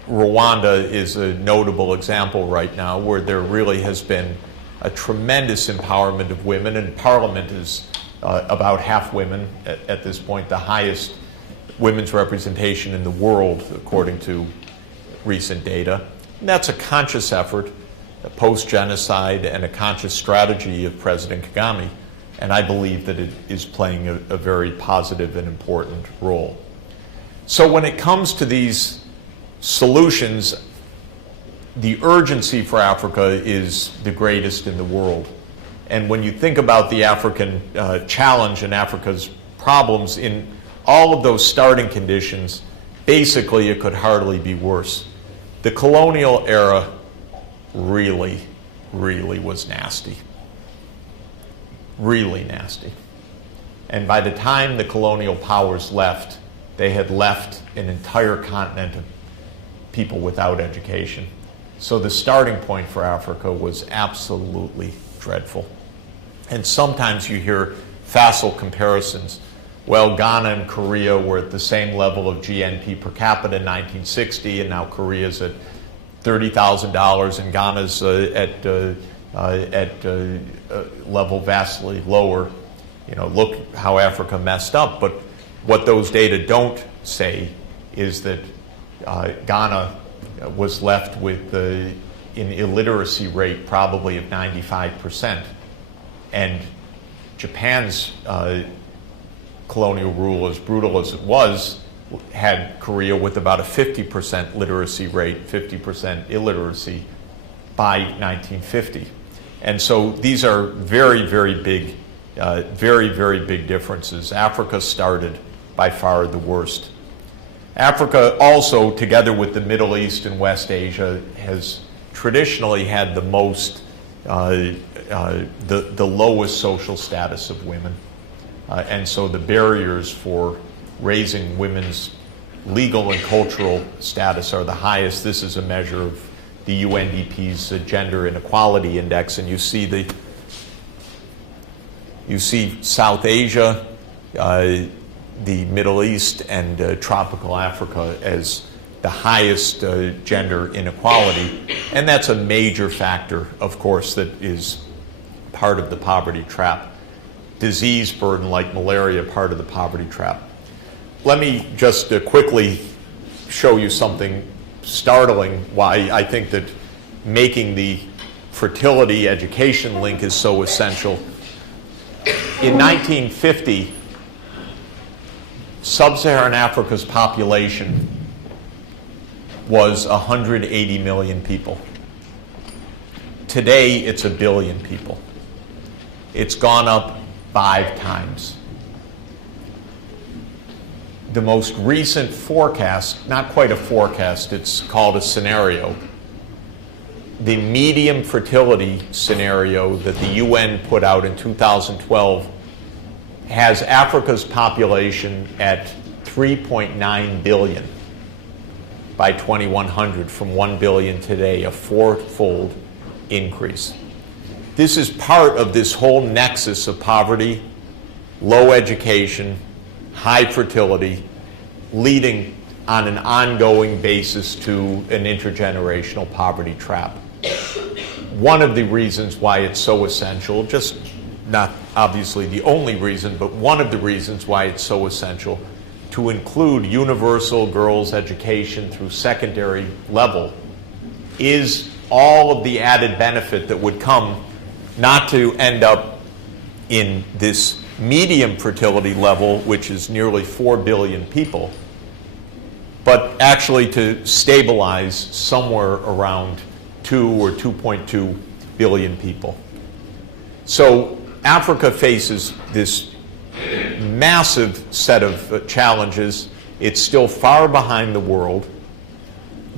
Rwanda is a notable example right now where there really has been a tremendous empowerment of women, and Parliament is about half women at this point, the highest women's representation in the world, according to recent data. And that's a conscious effort, a post-genocide, and a conscious strategy of President Kagame. And I believe that it is playing a very positive and important role. So when it comes to these solutions, the urgency for Africa is the greatest in the world. And when you think about the African challenge and Africa's problems in all of those starting conditions, basically it could hardly be worse. The colonial era really, really was nasty. Really nasty. And by the time the colonial powers left, they had left an entire continent of people without education. So the starting point for Africa was absolutely dreadful. And sometimes you hear facile comparisons. Well, Ghana and Korea were at the same level of GNP per capita in 1960, and now Korea's at $30,000, and Ghana's at a level vastly lower. You know, look how Africa messed up. But what those data don't say is that Ghana was left with an illiteracy rate probably of 95%. And Japan's colonial rule, as brutal as it was, had Korea with about a 50% literacy rate, 50% illiteracy by 1950. And so these are very, very big, very big differences. Africa started by far the worst. Africa also, together with the Middle East and West Asia, has traditionally had the most, the lowest social status of women. And so the barriers for raising women's legal and cultural status are the highest. This is a measure of the UNDP's Gender Inequality Index, and you see South Asia, the Middle East and tropical Africa as the highest gender inequality. And that's a major factor, of course, that is part of the poverty trap. Disease burden like malaria, part of the poverty trap. Let me just quickly show you something startling why I think that making the fertility education link is so essential. In 1950, sub-Saharan Africa's population was 180 million people. Today, it's 1 billion people. It's gone up 5 times. The most recent forecast, not quite a forecast, it's called a scenario. The medium fertility scenario that the UN put out in 2012 has Africa's population at 3.9 billion by 2100 from 1 billion today, a 4-fold increase. This is part of this whole nexus of poverty, low education, high fertility, leading on an ongoing basis to an intergenerational poverty trap. One of the reasons why it's so essential, just not obviously the only reason, but one of the reasons why it's so essential to include universal girls' education through secondary level is all of the added benefit that would come not to end up in this medium fertility level, which is nearly 4 billion people, but actually to stabilize somewhere around 2 or 2.2 billion people. So Africa faces this massive set of challenges. It's still far behind the world,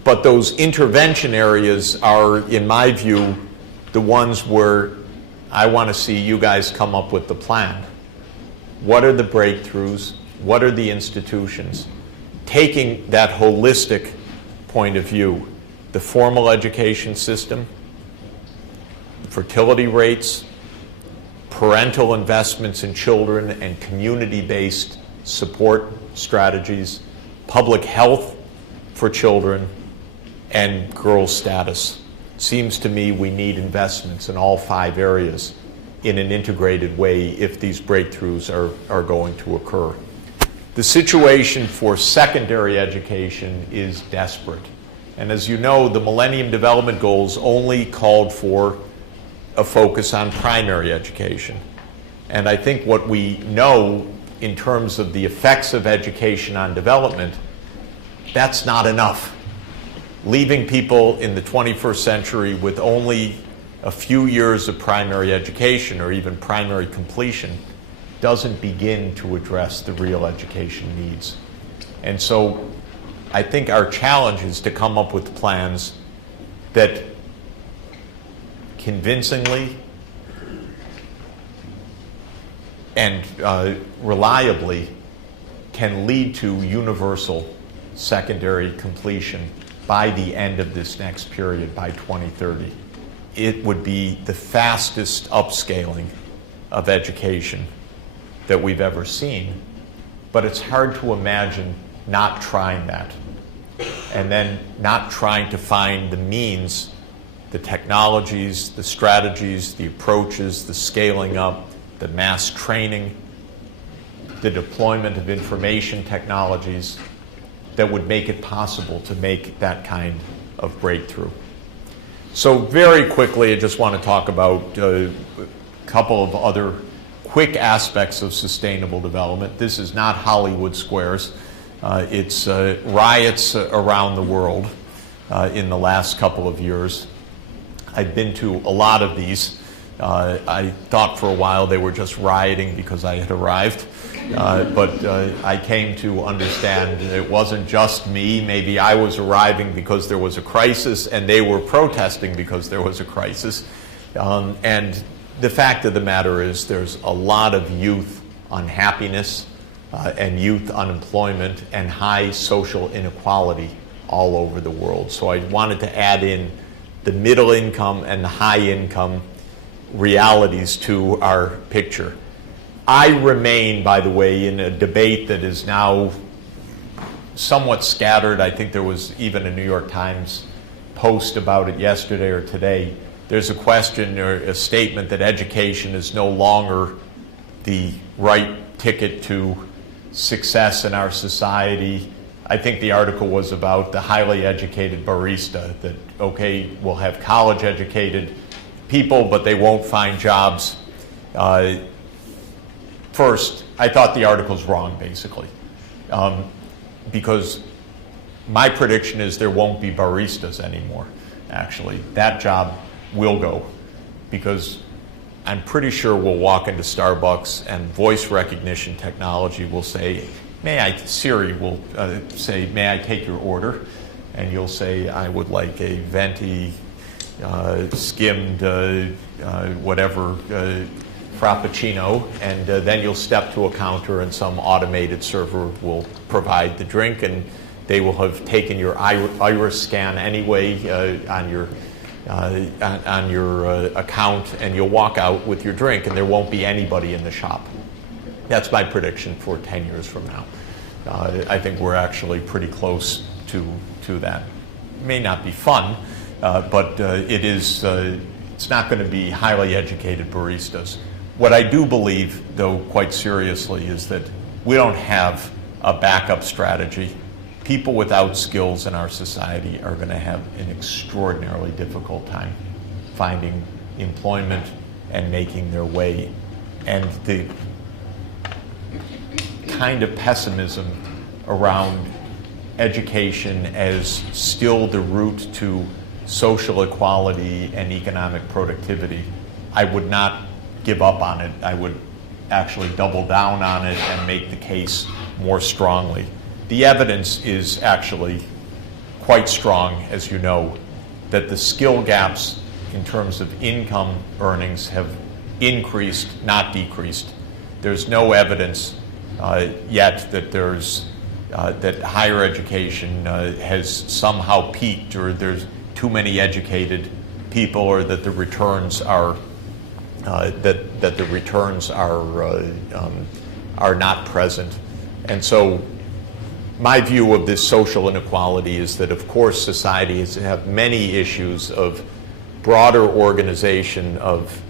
but those intervention areas are, in my view, the ones where I want to see you guys come up with the plan. What are the breakthroughs? What are the institutions? Taking that holistic point of view, the formal education system, fertility rates, parental investments in children and community-based support strategies, public health for children, and girls' status. It seems to me we need investments in all 5 areas in an integrated way if these breakthroughs are going to occur. The situation for secondary education is desperate. And as you know, the Millennium Development Goals only called for a focus on primary education. And I think what we know in terms of the effects of education on development, that's not enough. Leaving people in the 21st century with only a few years of primary education or even primary completion doesn't begin to address the real education needs. And so I think our challenge is to come up with plans that convincingly and reliably can lead to universal secondary completion by the end of this next period, by 2030. It would be the fastest upscaling of education that we've ever seen, but it's hard to imagine not trying that and then not trying to find the means, the technologies, the strategies, the approaches, the scaling up, the mass training, the deployment of information technologies that would make it possible to make that kind of breakthrough. So very quickly, I just want to talk about a couple of other quick aspects of sustainable development. This is not Hollywood Squares. It's riots around the world in the last couple of years. I've been to a lot of these. I thought for a while they were just rioting because I had arrived. But I came to understand it wasn't just me. Maybe I was arriving because there was a crisis and they were protesting because there was a crisis. And the fact of the matter is there's a lot of youth unhappiness and youth unemployment and high social inequality all over the world. So I wanted to add in the middle income and the high income realities to our picture. I remain, by the way, in a debate that is now somewhat scattered. I think there was even a New York Times post about it yesterday or today. There's a question or a statement that education is no longer the right ticket to success in our society. I think the article was about the highly educated barista, that, okay, we'll have college educated people, but they won't find jobs. First, I thought the article's wrong, basically, because my prediction is there won't be baristas anymore, actually. That job will go, because I'm pretty sure we'll walk into Starbucks and voice recognition technology will say, Siri will say, may I take your order? And you'll say, I would like a venti, skimmed, whatever, frappuccino, and then you'll step to a counter and some automated server will provide the drink, and they will have taken your iris scan anyway on your account, and you'll walk out with your drink, and there won't be anybody in the shop. That's my prediction for 10 years from now. I think we're actually pretty close to that. It may not be fun, but it is. It's not going to be highly educated baristas. What I do believe, though, quite seriously, is that we don't have a backup strategy. People without skills in our society are going to have an extraordinarily difficult time finding employment and making their way. And the kind of pessimism around education as still the route to social equality and economic productivity, I would not give up on it. I would actually double down on it and make the case more strongly. The evidence is actually quite strong, as you know, that the skill gaps in terms of income earnings have increased, not decreased. There's no evidence yet that that higher education has somehow peaked, or there's too many educated people, or that the returns are are not present. And so my view of this social inequality is that, of course, societies have many issues of broader organization of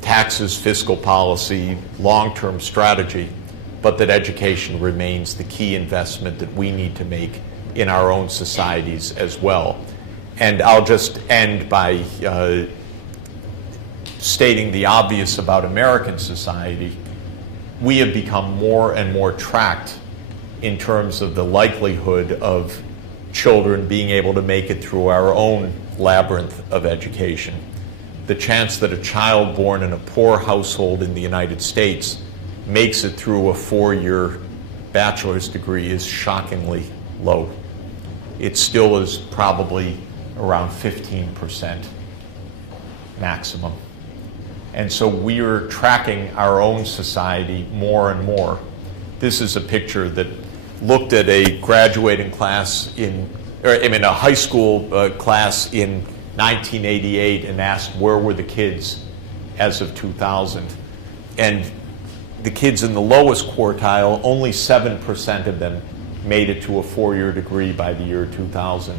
taxes, fiscal policy, long-term strategy, but that education remains the key investment that we need to make in our own societies as well. And I'll just end by stating the obvious about American society. We have become more and more tracked in terms of the likelihood of children being able to make it through our own labyrinth of education. The chance that a child born in a poor household in the United States makes it through a 4-year bachelor's degree is shockingly low. It still is probably around 15% maximum. And so we are tracking our own society more and more. This is a picture that looked at a graduating class a high school class in 1988 and asked where were the kids as of 2000. And the kids in the lowest quartile, only 7% of them made it to a 4-year degree by the year 2000.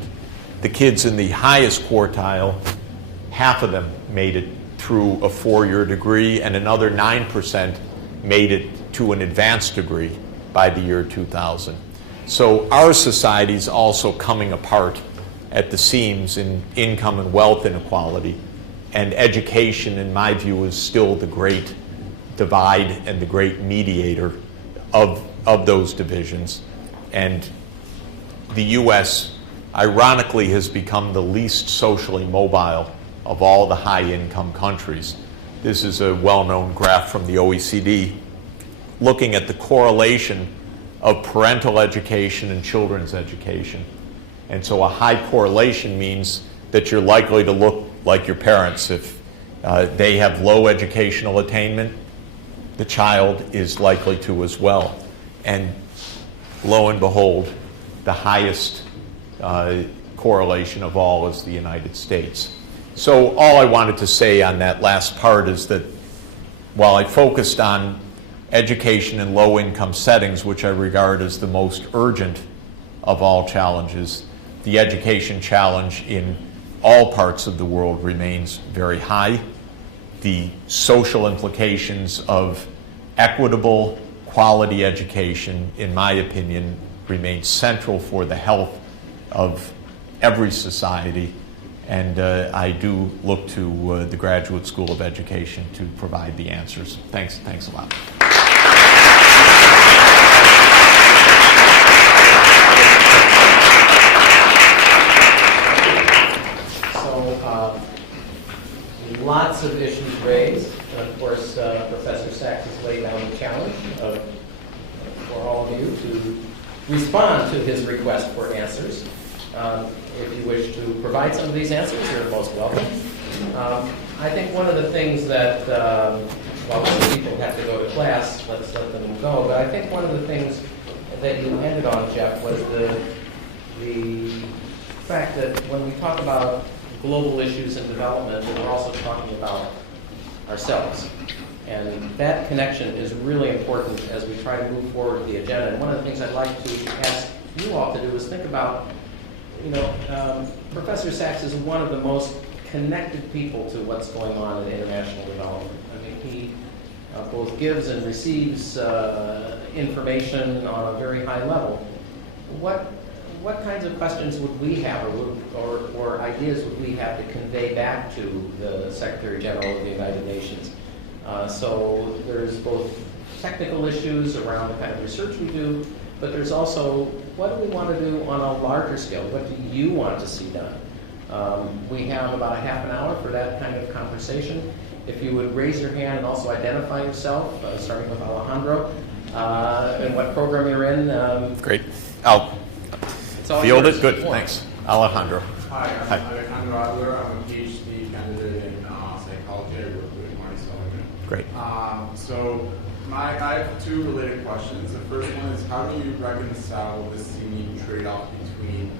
The kids in the highest quartile, half of them made it through a 4-year degree, and another 9% made it to an advanced degree by the year 2000. So our society is also coming apart at the seams in income and wealth inequality, and education, in my view, is still the great divide and the great mediator of those divisions. And the U.S., ironically, has become the least socially mobile of all the high-income countries. This is a well-known graph from the OECD looking at the correlation of parental education and children's education. And so a high correlation means that you're likely to look like your parents. If they have low educational attainment, the child is likely to as well. And lo and behold, the highest correlation of all is the United States. So all I wanted to say on that last part is that while I focused on education in low-income settings, which I regard as the most urgent of all challenges. The education challenge in all parts of the world remains very high. The social implications of equitable, quality education, in my opinion, remain central for the health of every society. And I do look to the Graduate School of Education to provide the answers. Thanks a lot. Lots of issues raised. And of course, Professor Sachs has laid down the challenge for all of you to respond to his request for answers. If you wish to provide some of these answers, you're most welcome. I think one of the things that, while some people have to go to class, let's let them go, but I think one of the things that you ended on, Jeff, was the fact that when we talk about global issues and development, we're also talking about ourselves. And that connection is really important as we try to move forward with the agenda. And one of the things I'd like to ask you all to do is think about, Professor Sachs is one of the most connected people to what's going on in international development. I mean, he both gives and receives information on a very high level. What kinds of questions would we have or ideas would we have to convey back to the Secretary General of the United Nations? So there's both technical issues around the kind of research we do, but there's also what do we want to do on a larger scale? What do you want to see done? We have about a half an hour for that kind of conversation. If you would raise your hand and also identify yourself, starting with Alejandro, and what program you're in. Great. I'll field it. Good. Thanks. Alejandro. Hi, I'm Alejandro Adler. I'm a PhD candidate in psychology. I work with Marty Seligman. Great. So I have two related questions. The first one is, how do you reconcile the seeming trade-off between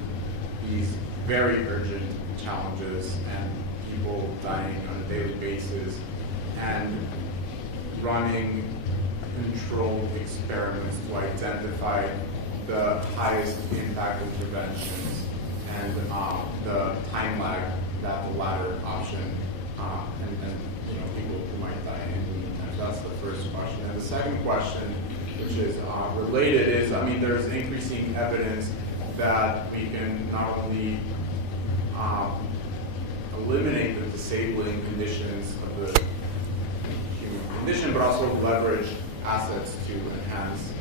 these very urgent challenges and people dying on a daily basis and running controlled experiments to identify the highest impact interventions and the time lag that the latter option and people who might die in the meantime. So that's the first question. And the second question, which is related, is there's increasing evidence that we can not only eliminate the disabling conditions of the human condition, but also leverage assets to enhance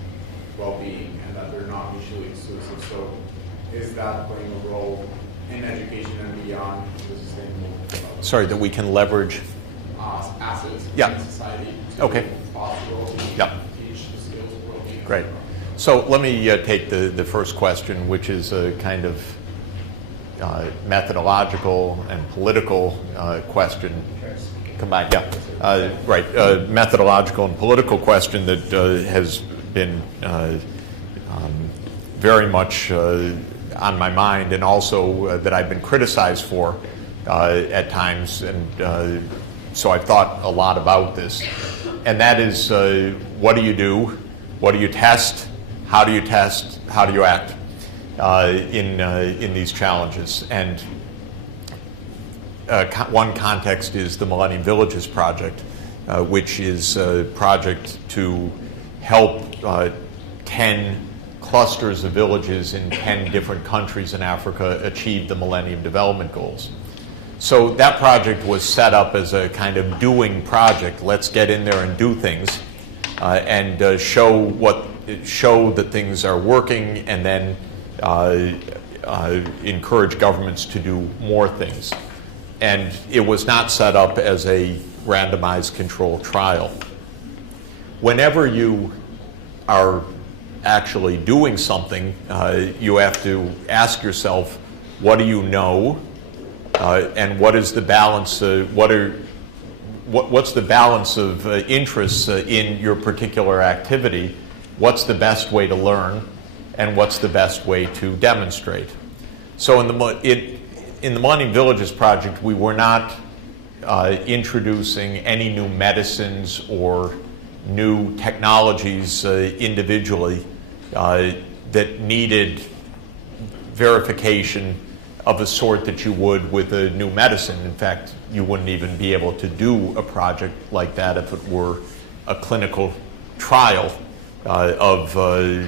well-being, and that they're not mutually exclusive. So is that playing a role in education and beyond the sustainable development? Sorry, that we can leverage assets in society to foster teach the skills of well-being. Great. So let me take the first question, which is a kind of methodological and political question combined. Right. Methodological and political question that has been very much on my mind, and also that I've been criticized for at times, and so I've thought a lot about this. And that is, what do you do? What do you test? How do you test? How do you act in these challenges? And one context is the Millennium Villages Project, which is a project to help 10 clusters of villages in 10 different countries in Africa achieve the Millennium Development Goals. So that project was set up as a kind of doing project. Let's get in there and do things, and show that things are working, and then encourage governments to do more things. And it was not set up as a randomized controlled trial. Whenever you are actually doing something, you have to ask yourself, what do you know, and what is the balance? What's the balance of interests in your particular activity? What's the best way to learn, and what's the best way to demonstrate? So in the Millennium Villages Project, we were not introducing any new medicines or new technologies individually that needed verification of a sort that you would with a new medicine. In fact, you wouldn't even be able to do a project like that if it were a clinical trial of a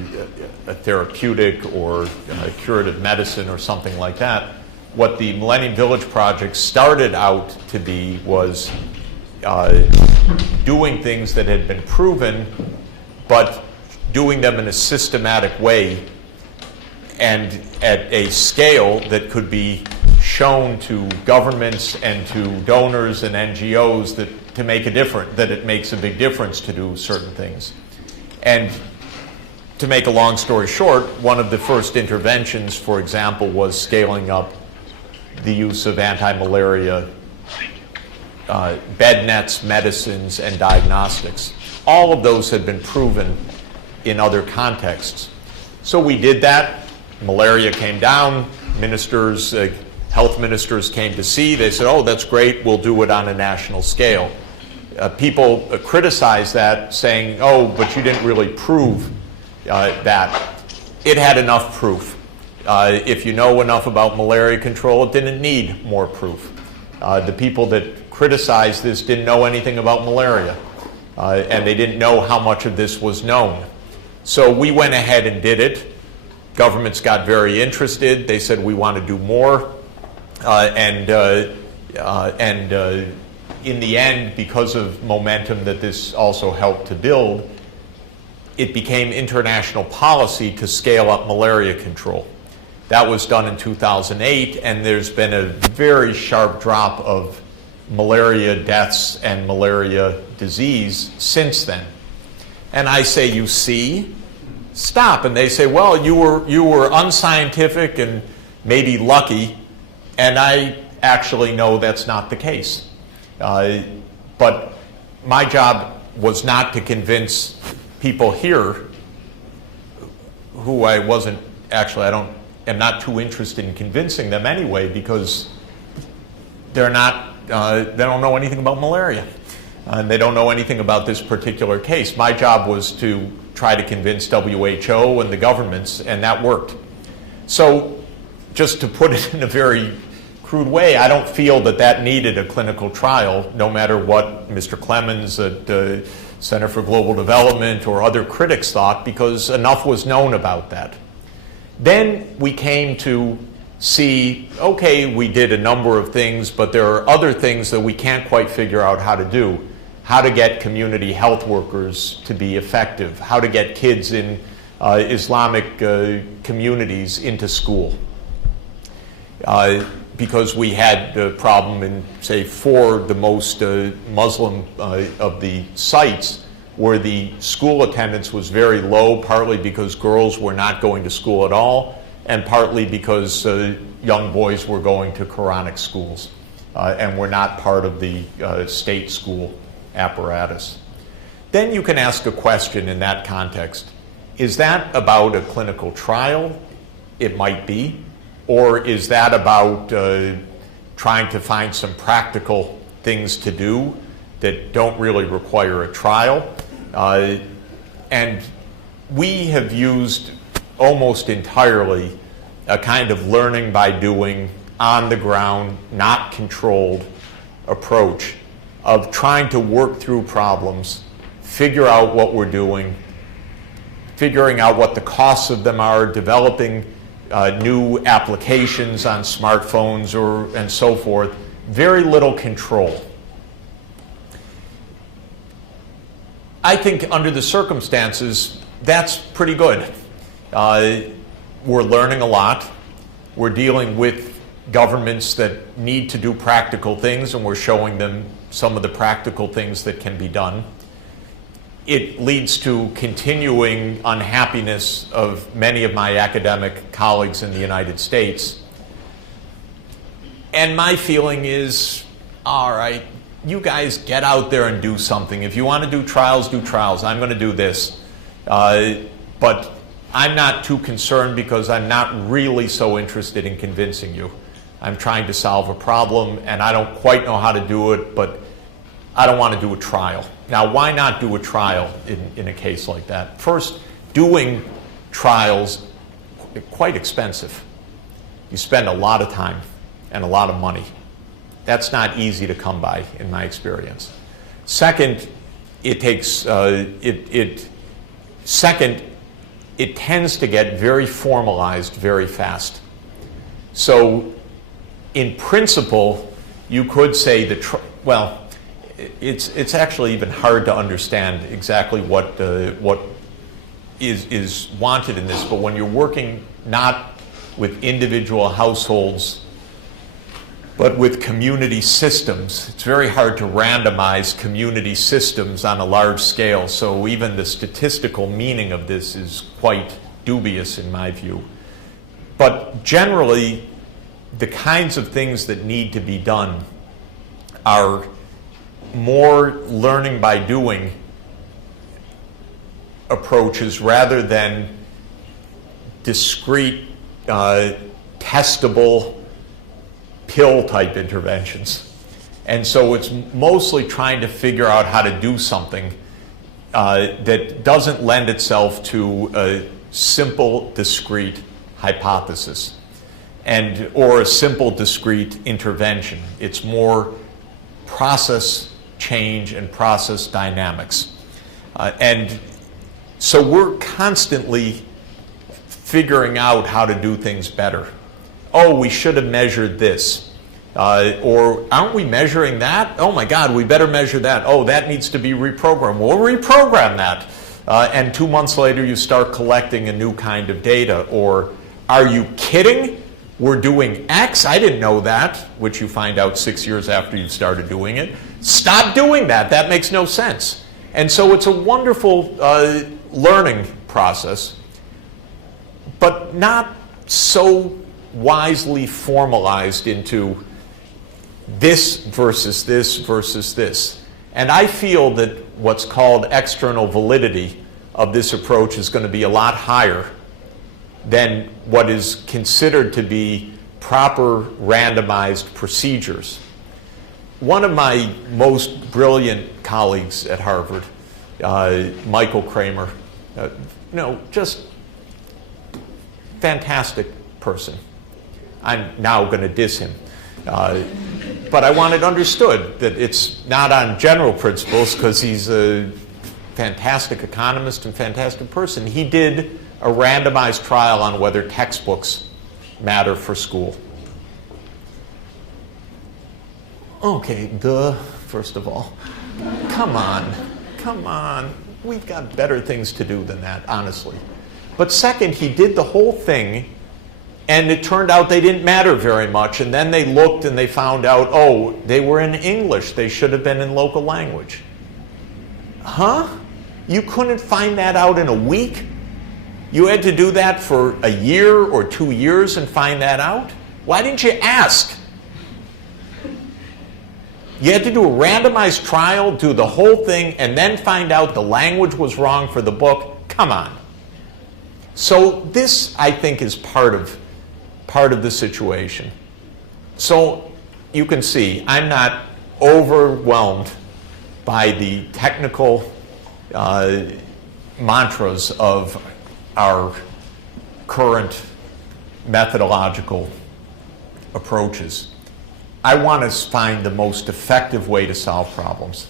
therapeutic or a curative medicine or something like that. What the Millennium Village Project started out to be was doing things that had been proven, but doing them in a systematic way and at a scale that could be shown to governments and to donors and NGOs that it makes a big difference to do certain things. And to make a long story short, one of the first interventions, for example, was scaling up the use of anti-malaria bed nets, medicines, and diagnostics. All of those had been proven in other contexts. So we did that. Malaria came down. Ministers, health ministers came to see. They said, oh, that's great. We'll do it on a national scale. People criticized that, saying, oh, but you didn't really prove that. It had enough proof. If you know enough about malaria control, it didn't need more proof. The people that criticized this didn't know anything about malaria, and they didn't know how much of this was known. So we went ahead and did it. Governments got very interested. They said, we want to do more. And in the end, because of momentum that this also helped to build, it became international policy to scale up malaria control. That was done in 2008, and there's been a very sharp drop of malaria deaths and malaria disease since then. And I say, you see, stop. And they say, well, you were unscientific and maybe lucky, and I actually know that's not the case. But my job was not to convince people here who I wasn't actually, am not too interested in convincing them anyway, because they don't know anything about malaria. And they don't know anything about this particular case. My job was to try to convince WHO and the governments, and that worked. So just to put it in a very crude way, I don't feel that needed a clinical trial, no matter what Mr. Clemens at the Center for Global Development or other critics thought, because enough was known about that. Then we came to see, okay, we did a number of things, but there are other things that we can't quite figure out how to do. How to get community health workers to be effective, how to get kids in Islamic communities into school. Because we had a problem in, say, 4 the most Muslim of the sites where the school attendance was very low, partly because girls were not going to school at all, and partly because young boys were going to Quranic schools and were not part of the state school apparatus. Then you can ask a question in that context. Is that about a clinical trial? It might be. Or is that about trying to find some practical things to do that don't really require a trial? And we have used almost entirely a kind of learning by doing, on the ground, not controlled approach of trying to work through problems, figure out what we're doing, figuring out what the costs of them are, developing new applications on smartphones and so forth. Very little control. I think under the circumstances, that's pretty good. We're learning a lot. We're dealing with governments that need to do practical things, and we're showing them some of the practical things that can be done. It leads to continuing unhappiness of many of my academic colleagues in the United States. And my feeling is, all right, you guys get out there and do something. If you want to do trials, do trials. I'm going to do this. But I'm not too concerned because I'm not really so interested in convincing you. I'm trying to solve a problem, and I don't quite know how to do it, but I don't want to do a trial. Now, why not do a trial in a case like that? First, doing trials are quite expensive. You spend a lot of time and a lot of money. That's not easy to come by, in my experience. Second, it tends to get very formalized very fast. So, in principle, you could say it's actually even hard to understand exactly what is wanted in this. But when you're working not with individual households, but with community systems, it's very hard to randomize community systems on a large scale. So even the statistical meaning of this is quite dubious in my view. But generally, the kinds of things that need to be done are more learning by doing approaches rather than discrete, testable, pill-type interventions. And so it's mostly trying to figure out how to do something that doesn't lend itself to a simple, discrete hypothesis or a simple, discrete intervention. It's more process change and process dynamics. And so we're constantly figuring out how to do things better. Oh, we should have measured this. Or aren't we measuring that? Oh my God, we better measure that. Oh, that needs to be reprogrammed. We'll reprogram that. And 2 months later, you start collecting a new kind of data. Or, are you kidding? We're doing X? I didn't know that, which you find out 6 years after you've started doing it. Stop doing that. That makes no sense. And so it's a wonderful learning process, but not so wisely formalized into this versus this versus this. And I feel that what's called external validity of this approach is going to be a lot higher than what is considered to be proper randomized procedures. One of my most brilliant colleagues at Harvard, Michael Kramer, just fantastic person. I'm now going to diss him. But I want it understood that it's not on general principles, because he's a fantastic economist and fantastic person. He did a randomized trial on whether textbooks matter for school. Okay, first of all. Come on. We've got better things to do than that, honestly. But second, he did the whole thing, and it turned out they didn't matter very much. And then they looked and they found out, oh, they were in English. They should have been in local language. Huh? You couldn't find that out in a week? You had to do that for a year or 2 years and find that out? Why didn't you ask? You had to do a randomized trial, do the whole thing, and then find out the language was wrong for the book? Come on. So this, I think, is part of the situation. So you can see I'm not overwhelmed by the technical mantras of our current methodological approaches. I want to find the most effective way to solve problems.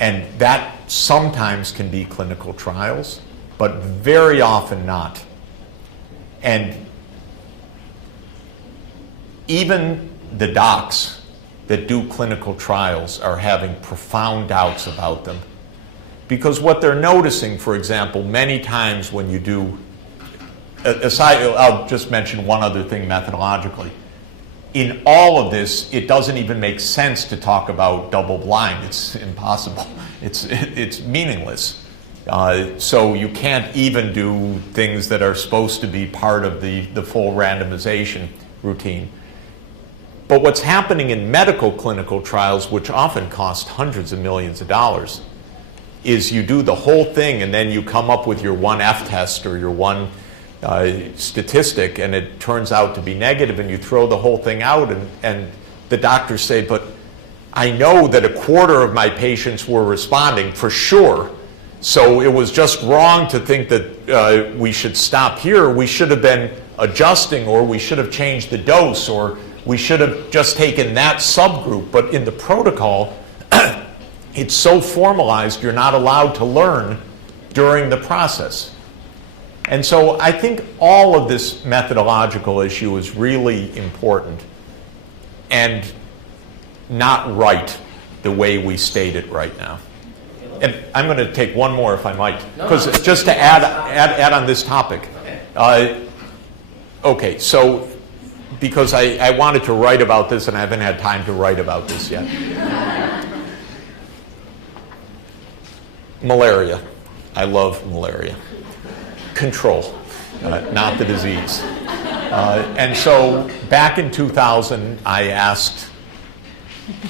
And that sometimes can be clinical trials, but very often not. And even the docs that do clinical trials are having profound doubts about them. Because what they're noticing, for example, many times when you do, I'll just mention one other thing methodologically. In all of this, it doesn't even make sense to talk about double blind. It's impossible. It's meaningless. So you can't even do things that are supposed to be part of the full randomization routine. But what's happening in medical clinical trials, which often cost hundreds of millions of dollars, is you do the whole thing and then you come up with your one F test or your one statistic, and it turns out to be negative, and you throw the whole thing out, and the doctors say, but I know that a quarter of my patients were responding for sure. So it was just wrong to think that we should stop here. We should have been adjusting, or we should have changed the dose, or we should have just taken that subgroup. But in the protocol, it's so formalized, you're not allowed to learn during the process. And so I think all of this methodological issue is really important and not right the way we state it right now. And I'm going to take one more if I might, because just to add on this topic. Okay, so because I wanted to write about this and I haven't had time to write about this yet. Malaria. I love malaria. Control, not the disease. And so back in 2000, I asked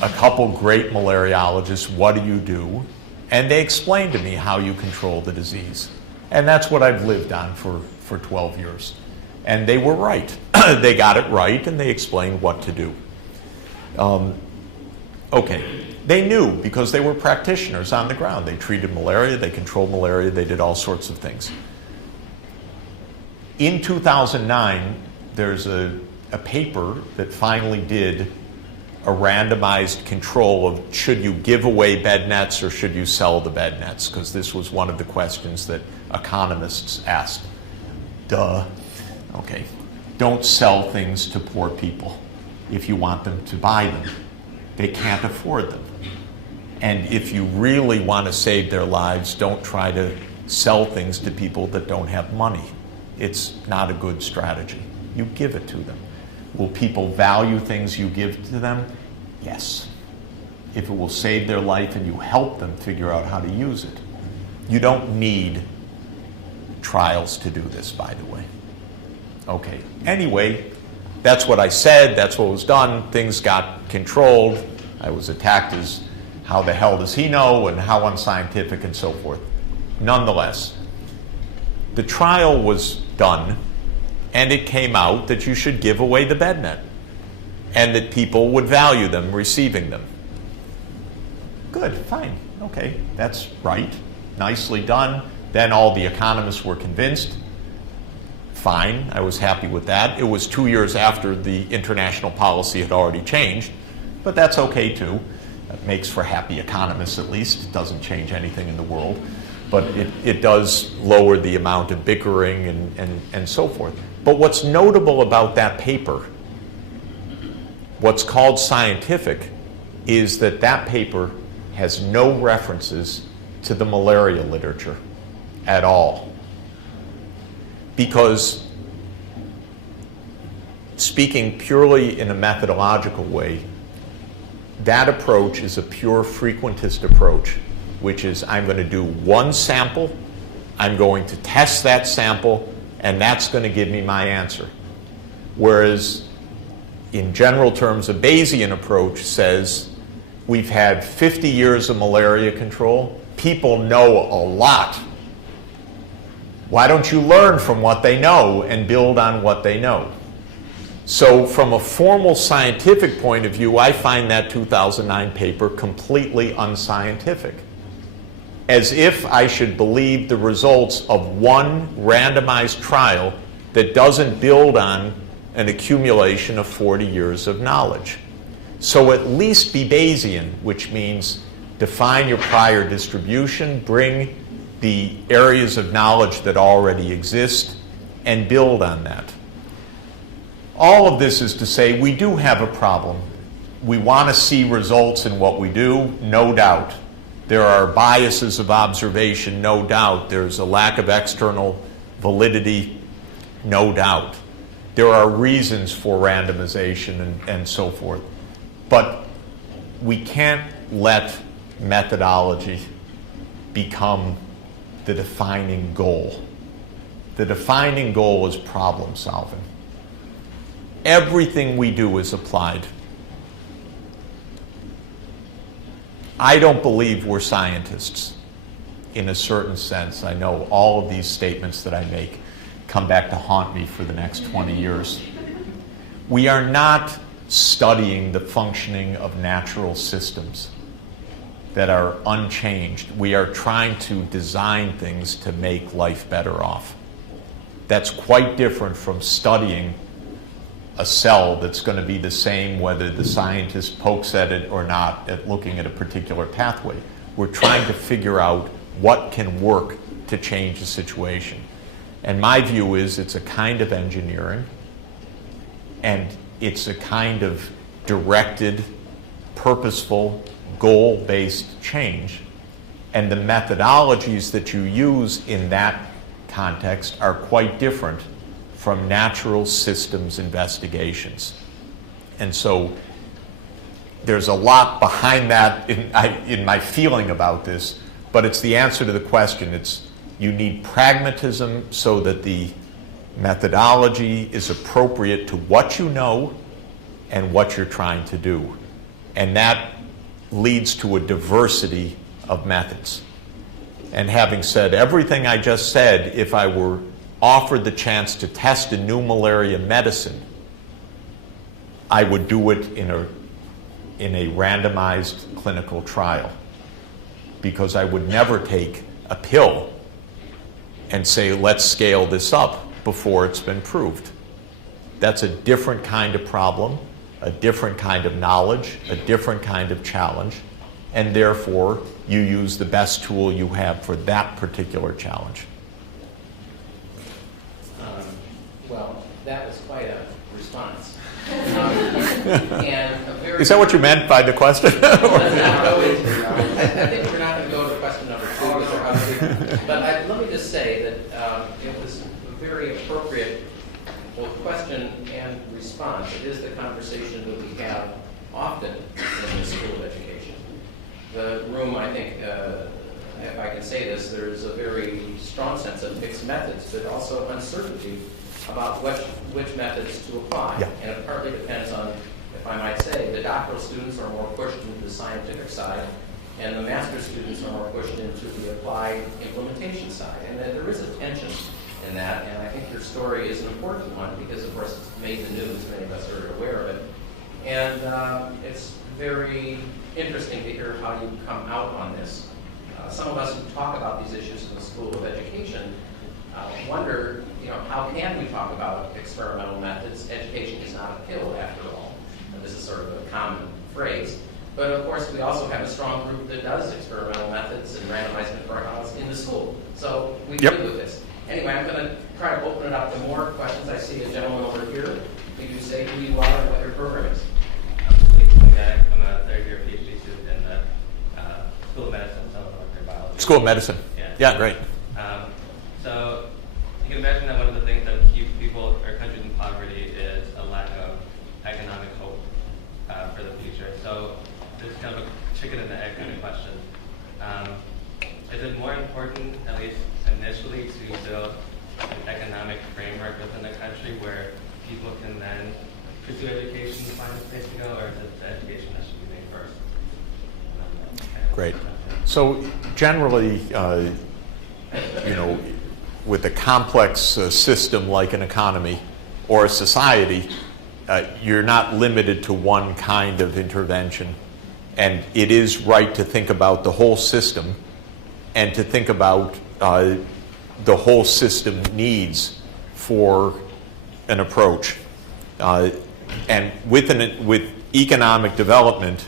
a couple great malariologists, what do you do? And they explained to me how you control the disease. And that's what I've lived on for 12 years. And they were right. They got it right, and they explained what to do. Okay. They knew because they were practitioners on the ground. They treated malaria, they controlled malaria, they did all sorts of things. In 2009, there's a paper that finally did a randomized control of should you give away bed nets or should you sell the bed nets, because this was one of the questions that economists asked. Duh. Okay. Don't sell things to poor people if you want them to buy them. They can't afford them. And if you really want to save their lives, don't try to sell things to people that don't have money. It's not a good strategy. You give it to them. Will people value things you give to them? Yes. If it will save their life and you help them figure out how to use it. You don't need trials to do this, by the way. Okay. Anyway, that's what I said. That's what was done. Things got controlled. I was attacked as how the hell does he know and how unscientific and so forth. Nonetheless, the trial was done, and it came out that you should give away the bed net and that people would value them receiving them. Good, fine, okay, that's right, nicely done. Then all the economists were convinced. Fine, I was happy with that. It was 2 years after the international policy had already changed, but that's okay too. That makes for happy economists at least. It doesn't change anything in the world. But it does lower the amount of bickering and so forth. But what's notable about that paper, what's called scientific, is that that paper has no references to the malaria literature at all. Because speaking purely in a methodological way, that approach is a pure frequentist approach, which is I'm going to do one sample, I'm going to test that sample, and that's going to give me my answer. Whereas in general terms, a Bayesian approach says we've had 50 years of malaria control. People know a lot. Why don't you learn from what they know and build on what they know? So from a formal scientific point of view, I find that 2009 paper completely unscientific. As if I should believe the results of one randomized trial that doesn't build on an accumulation of 40 years of knowledge. So at least be Bayesian, which means define your prior distribution, bring the areas of knowledge that already exist, and build on that. All of this is to say we do have a problem. We want to see results in what we do, no doubt. There are biases of observation, no doubt. There's a lack of external validity, no doubt. There are reasons for randomization and so forth. But we can't let methodology become the defining goal. The defining goal is problem solving. Everything we do is applied. I don't believe we're scientists in a certain sense. I know all of these statements that I make come back to haunt me for the next 20 years. We are not studying the functioning of natural systems that are unchanged. We are trying to design things to make life better off. That's quite different from studying a cell that's going to be the same whether the scientist pokes at it or not at looking at a particular pathway. We're trying to figure out what can work to change the situation. And my view is it's a kind of engineering, and it's a kind of directed, purposeful, goal-based change. And the methodologies that you use in that context are quite different from natural systems investigations. And so there's a lot behind that in my feeling about this, but it's the answer to the question. It's you need pragmatism so that the methodology is appropriate to what you know and what you're trying to do. And that leads to a diversity of methods. And having said everything I just said, if I were offered the chance to test a new malaria medicine, I would do it in a randomized clinical trial, because I would never take a pill and say, let's scale this up before it's been proved. That's a different kind of problem, a different kind of knowledge, a different kind of challenge, and therefore you use the best tool you have for that particular challenge. Well, that was quite a response. And a very Is that what you meant by the question? I think we're not going to go to question number 2. But let me just say that it was a very appropriate both question and response. It is the conversation that we have often in the School of Education. The room, I think, if I can say this, there's a very strong sense of mixed methods, but also uncertainty about which methods to apply. Yeah. And it partly depends on, if I might say, the doctoral students are more pushed into the scientific side, and the master's students are more pushed into the applied implementation side. And there is a tension in that, and I think your story is an important one because, of course, it's made the news. Many of us are aware of it. And it's very interesting to hear how you come out on this. Some of us who talk about these issues in the School of Education wonder, how can we talk about experimental methods? Education is not a pill, after all. And this is sort of a common phrase. But of course, we also have a strong group that does experimental methods and randomized control trials in the school. So we deal with this. Anyway, I'm going to try to open it up to more questions. I see a gentleman over here. Could you say who you are and what your program is? I'm a third-year PhD student in the School of Medicine, Cellular Biology. School of Medicine. Yeah, great. So you can imagine that one of the things that keeps people or countries in poverty is a lack of economic hope for the future. So this is kind of a chicken and the egg kind of question. Is it more important, at least initially, to build an economic framework within the country where people can then pursue education to find a place to go, or is it the education that should be made first? Great. So generally, with a complex system like an economy or a society, you're not limited to one kind of intervention. And it is right to think about the whole system and to think about the whole system needs for an approach. And with economic development,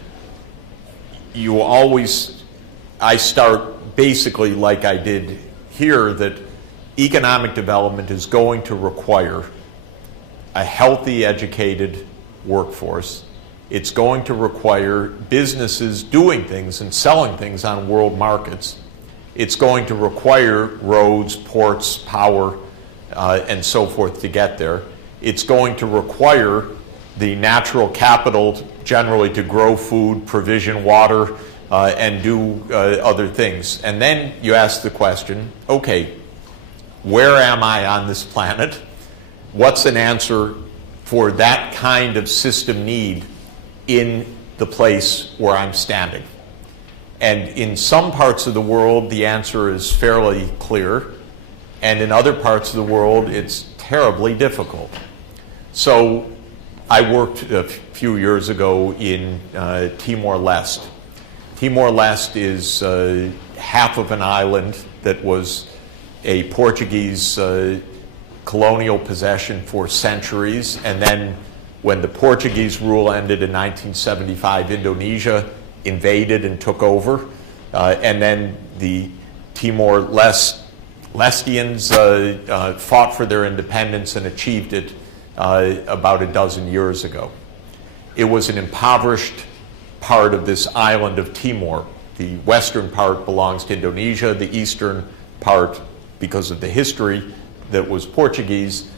I start basically like I did here, that economic development is going to require a healthy, educated workforce. It's going to require businesses doing things and selling things on world markets. It's going to require roads, ports, power, and so forth to get there. It's going to require the natural capital generally to grow food, provision water, and do other things. And then you ask the question, okay, where am I on this planet? What's an answer for that kind of system need in the place where I'm standing? And in some parts of the world, the answer is fairly clear. And in other parts of the world, it's terribly difficult. So I worked a few years ago in Timor-Leste. Timor-Leste is half of an island that was a Portuguese colonial possession for centuries, and then when the Portuguese rule ended in 1975, Indonesia invaded and took over, and then the Timor-Lesteans fought for their independence and achieved it about a dozen years ago. It was an impoverished part of this island of Timor. The western part belongs to Indonesia, the eastern part, because of the history that was Portuguese,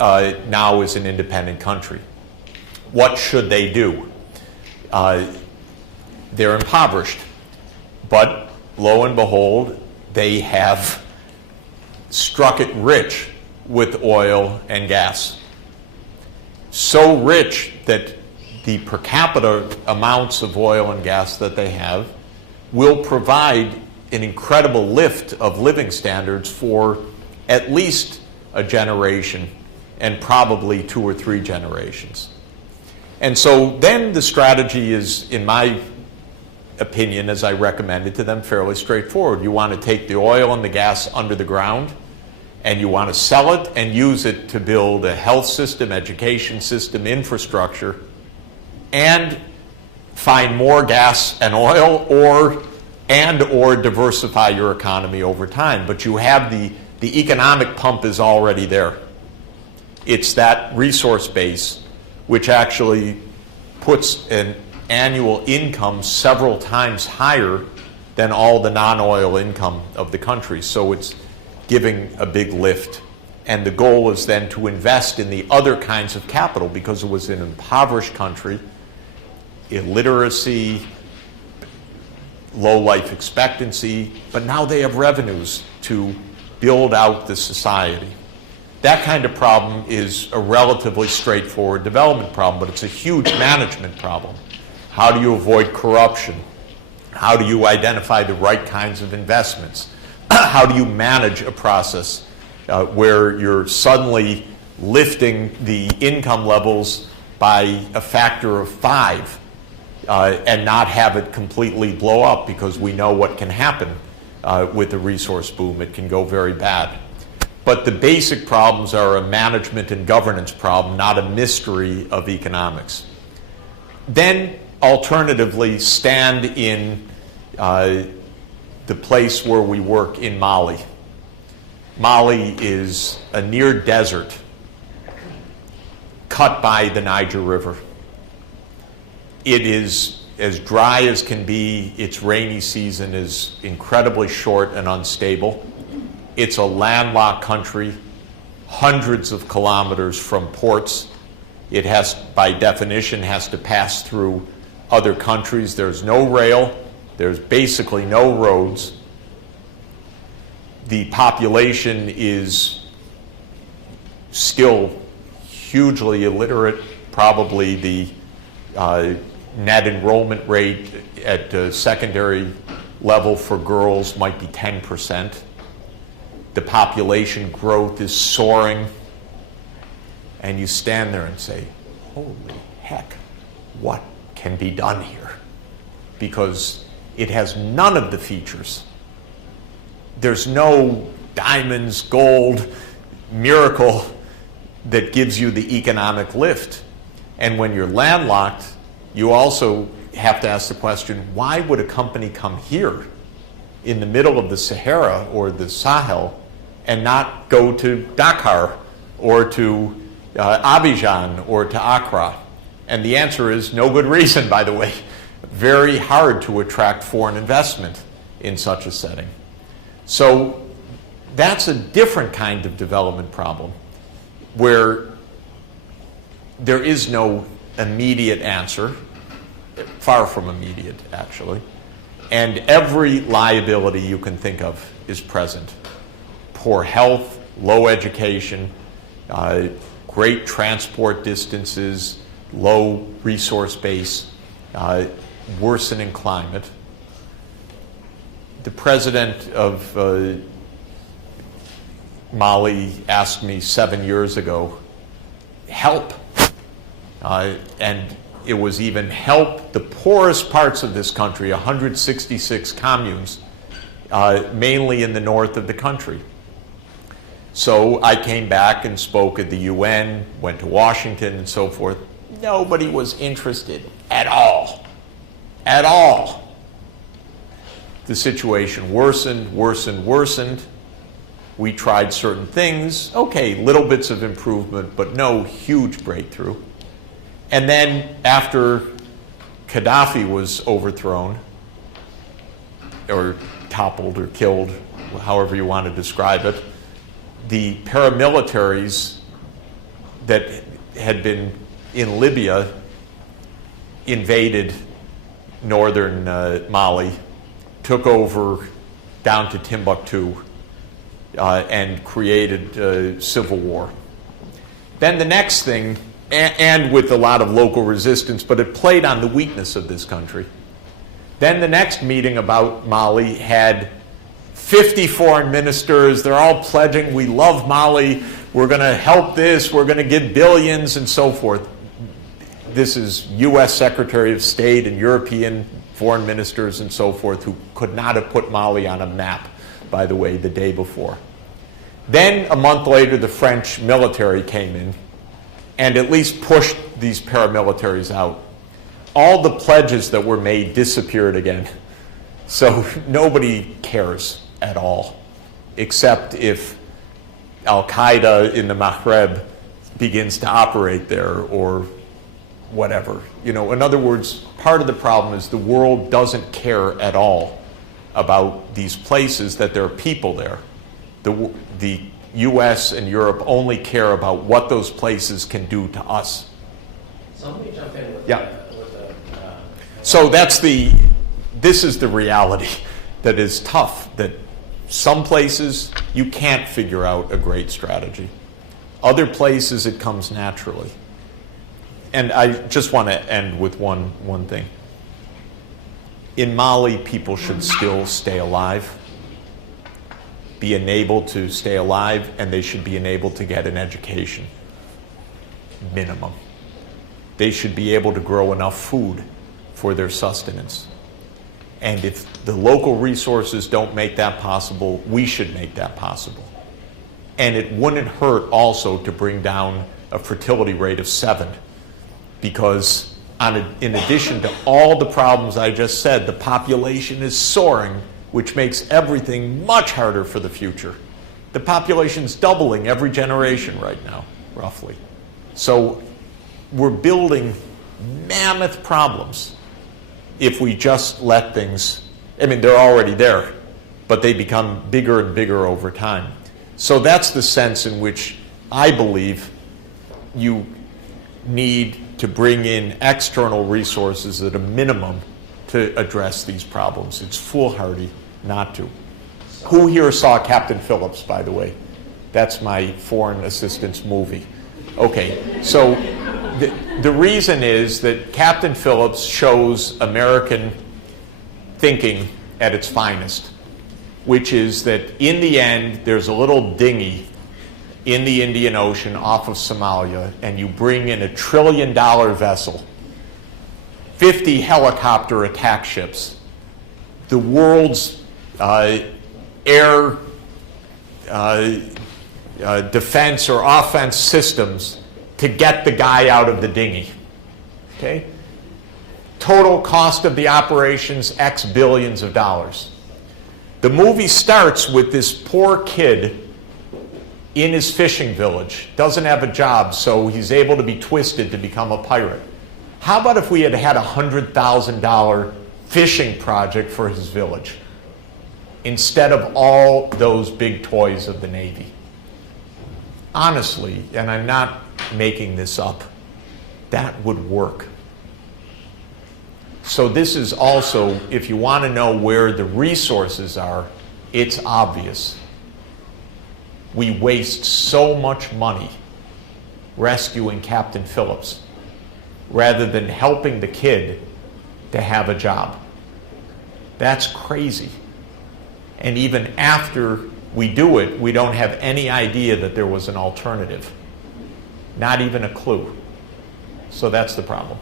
now is an independent country. What should they do? They're impoverished, but lo and behold, they have struck it rich with oil and gas. So rich that the per capita amounts of oil and gas that they have will provide an incredible lift of living standards for at least a generation and probably 2 or 3 generations. And so then the strategy is, in my opinion, as I recommended to them, fairly straightforward. You want to take the oil and the gas under the ground, and you want to sell it and use it to build a health system, education system, infrastructure, and find more gas and oil, or diversify your economy over time. But you have the economic pump is already there. It's that resource base which actually puts an annual income several times higher than all the non-oil income of the country. So it's giving a big lift. And the goal is then to invest in the other kinds of capital, because it was an impoverished country, illiteracy, low life expectancy, but now they have revenues to build out the society. That kind of problem is a relatively straightforward development problem, but it's a huge management problem. How do you avoid corruption? How do you identify the right kinds of investments? How do you manage a process where you're suddenly lifting the income levels by a factor of 5 and not have it completely blow up, because we know what can happen with the resource boom. It can go very bad. But the basic problems are a management and governance problem, not a mystery of economics. Then, alternatively, stand in the place where we work in Mali. Mali is a near desert cut by the Niger River. It is as dry as can be. Its rainy season is incredibly short and unstable. It's a landlocked country, hundreds of kilometers from ports. It has, by definition, has to pass through other countries. There's no rail. There's basically no roads. The population is still hugely illiterate. Probably the net enrollment rate at secondary level for girls might be 10%. The population growth is soaring. And you stand there and say, holy heck, what can be done here? Because it has none of the features. There's no diamonds, gold, miracle that gives you the economic lift. And when you're landlocked, you also have to ask the question, why would a company come here in the middle of the Sahara or the Sahel and not go to Dakar or to Abidjan or to Accra? And the answer is no good reason, by the way. Very hard to attract foreign investment in such a setting. So that's a different kind of development problem where there is no immediate answer, far from immediate, actually, and every liability you can think of is present. Poor health, low education, great transport distances, low resource base, worsening climate. The president of Mali asked me 7 years ago, help. And it was even helped the poorest parts of this country, 166 communes, mainly in the north of the country. So I came back and spoke at the UN, went to Washington and so forth. Nobody was interested at all. At all. The situation worsened, worsened, worsened. We tried certain things. Okay, little bits of improvement, but no huge breakthrough. And then after Gaddafi was overthrown, or toppled or killed, however you want to describe it, the paramilitaries that had been in Libya invaded northern Mali, took over down to Timbuktu, and created civil war. Then the next thing, and with a lot of local resistance, but it played on the weakness of this country. Then the next meeting about Mali had 50 foreign ministers. They're all pledging, we love Mali, we're going to help this, we're going to give billions, and so forth. This is U.S. Secretary of State and European foreign ministers and so forth who could not have put Mali on a map, by the way, the day before. Then a month later, the French military came in and at least pushed these paramilitaries out. All the pledges that were made disappeared again. So nobody cares at all, except if Al-Qaeda in the Maghreb begins to operate there or whatever. You know, in other words, part of the problem is the world doesn't care at all about these places, that there are people there. The U.S. and Europe only care about what those places can do to us. So let me jump in with So this is the reality that is tough, that some places you can't figure out a great strategy. Other places it comes naturally. And I just want to end with one thing. In Mali, people should still stay alive, be enabled to stay alive, and they should be enabled to get an education, minimum. They should be able to grow enough food for their sustenance. And if the local resources don't make that possible, we should make that possible. And it wouldn't hurt also to bring down a fertility rate of 7, because in addition to all the problems I just said, the population is soaring, which makes everything much harder for the future. The population's doubling every generation right now, roughly. So we're building mammoth problems if we just let things, I mean, they're already there, but they become bigger and bigger over time. So that's the sense in which I believe you need to bring in external resources at a minimum to address these problems. It's foolhardy not to. Who here saw Captain Phillips, by the way? That's my foreign assistance movie. Okay, so the reason is that Captain Phillips shows American thinking at its finest, which is that in the end, there's a little dinghy in the Indian Ocean off of Somalia, and you bring in $1 trillion vessel, 50 helicopter attack ships, the world's air defense or offense systems to get the guy out of the dinghy. Okay? Total cost of the operations, X billions of dollars. The movie starts with this poor kid in his fishing village, doesn't have a job, so he's able to be twisted to become a pirate. How about if we had had a $100,000 fishing project for his village instead of all those big toys of the Navy? Honestly, and I'm not making this up, that would work. So this is also, if you want to know where the resources are, it's obvious. We waste so much money rescuing Captain Phillips rather than helping the kid to have a job. That's crazy. And even after we do it, we don't have any idea that there was an alternative. Not even a clue. So that's the problem.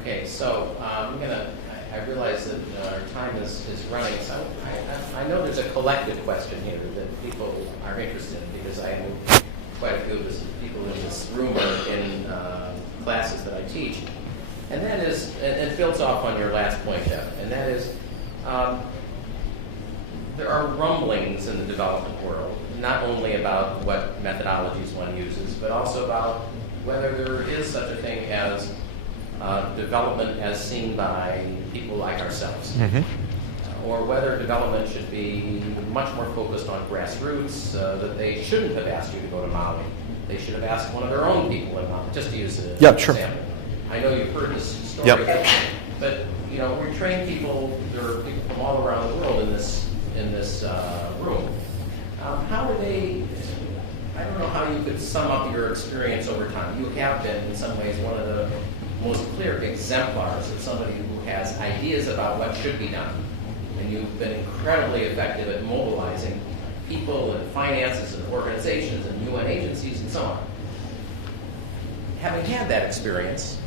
Okay, so I realize that our time is running, so I know there's a collective question here that people are interested in, because I know quite a few of the people in this room are in classes that I teach. And that is, it builds off on your last point, Jeff, and that is, there are rumblings in the development world, not only about what methodologies one uses, but also about whether there is such a thing as development as seen by people like ourselves, or whether development should be much more focused on grassroots, that they shouldn't have asked you to go to Maui. They should have asked one of their own people in Maui, just to use an example. Sure. I know you've heard this story, but you know, we train people, there are people from all around the world in this room. How do they, I don't know how you could sum up your experience over time. You have been, in some ways, one of the most clear exemplars of somebody who has ideas about what should be done. And you've been incredibly effective at mobilizing people and finances and organizations and UN agencies and so on. Having had that experience,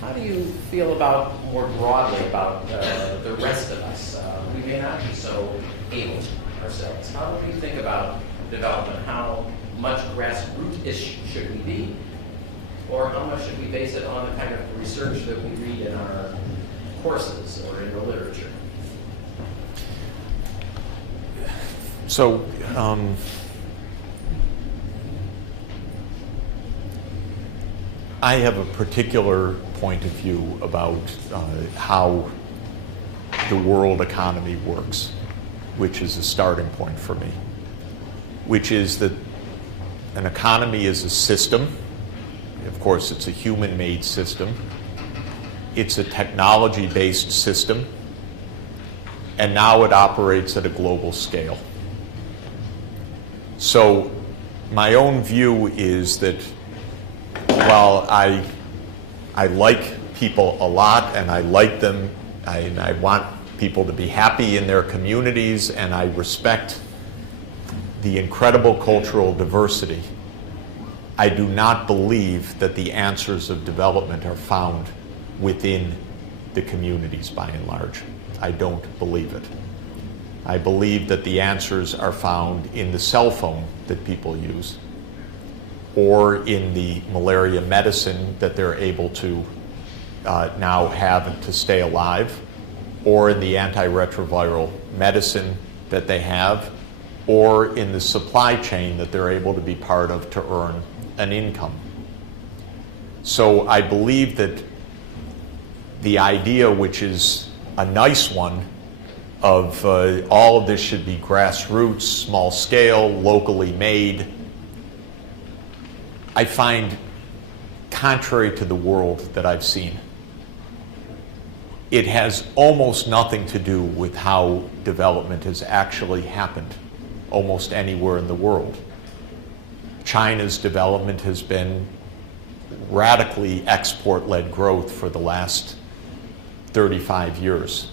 how do you feel about, more broadly, about the rest of us? We may not be so able ourselves. How do you think about development? How much grassroots-ish should we be? Or how much should we base it on the kind of research that we read in our courses or in the literature? So, I have a particular point of view about how the world economy works, which is a starting point for me, which is that an economy is a system. Of course, it's a human-made system. It's a technology-based system, and now it operates at a global scale. So my own view is that while I like people a lot, and I like them, and I want people to be happy in their communities, and I respect the incredible cultural diversity, I do not believe that the answers of development are found within the communities by and large. I don't believe it. I believe that the answers are found in the cell phone that people use, or in the malaria medicine that they're able to now have to stay alive, or in the antiretroviral medicine that they have, or in the supply chain that they're able to be part of to earn an income. So I believe that the idea, which is a nice one, of all of this should be grassroots, small scale, locally made, I find contrary to the world that I've seen. It has almost nothing to do with how development has actually happened almost anywhere in the world. China's development has been radically export-led growth for the last 35 years.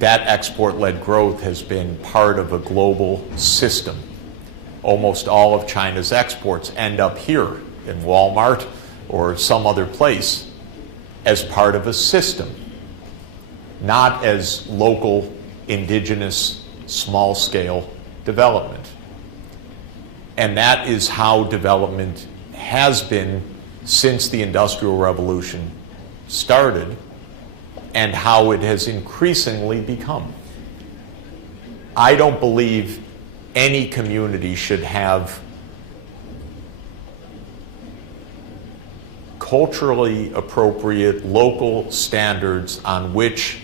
That export-led growth has been part of a global system. Almost all of China's exports end up here in Walmart or some other place as part of a system, not as local, indigenous, small-scale development. And that is how development has been since the Industrial Revolution started, and how it has increasingly become. I don't believe any community should have culturally appropriate local standards on which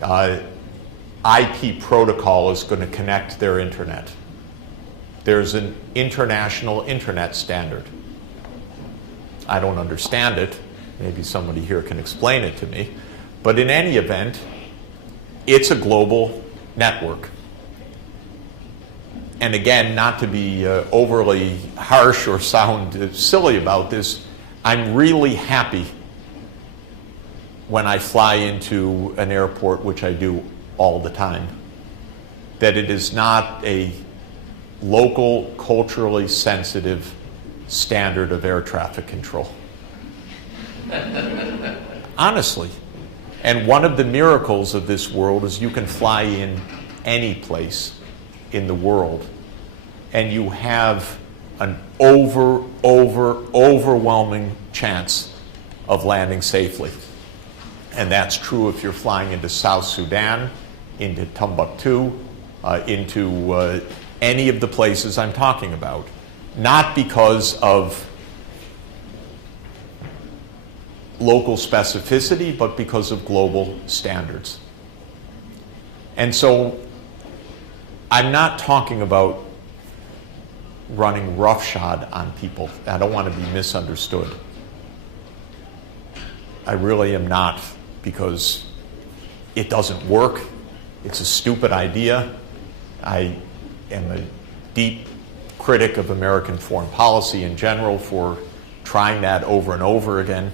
IP protocol is going to connect their internet. There's an international internet standard. I don't understand it. Maybe somebody here can explain it to me. But in any event, it's a global network. And again, not to be overly harsh or sound silly about this, I'm really happy when I fly into an airport, which I do all the time, that it is not a local, culturally sensitive standard of air traffic control. Honestly. And one of the miracles of this world is you can fly in any place in the world, and you have an overwhelming chance of landing safely. And that's true if you're flying into South Sudan, into Timbuktu, into any of the places I'm talking about. Not because of local specificity, but because of global standards. And so I'm not talking about running roughshod on people. I don't want to be misunderstood. I really am not, because it doesn't work. It's a stupid idea. I am a deep critic of American foreign policy in general for trying that over and over again.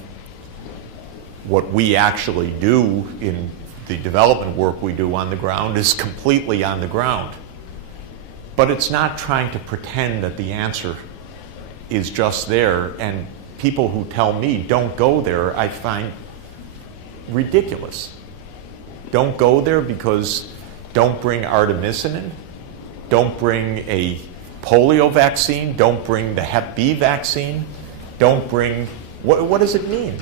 What we actually do in the development work we do on the ground is completely on the ground. But it's not trying to pretend that the answer is just there, and people who tell me don't go there, I find ridiculous. Don't go there because don't bring artemisinin, don't bring a polio vaccine, don't bring the Hep B vaccine, don't bring, what does it mean?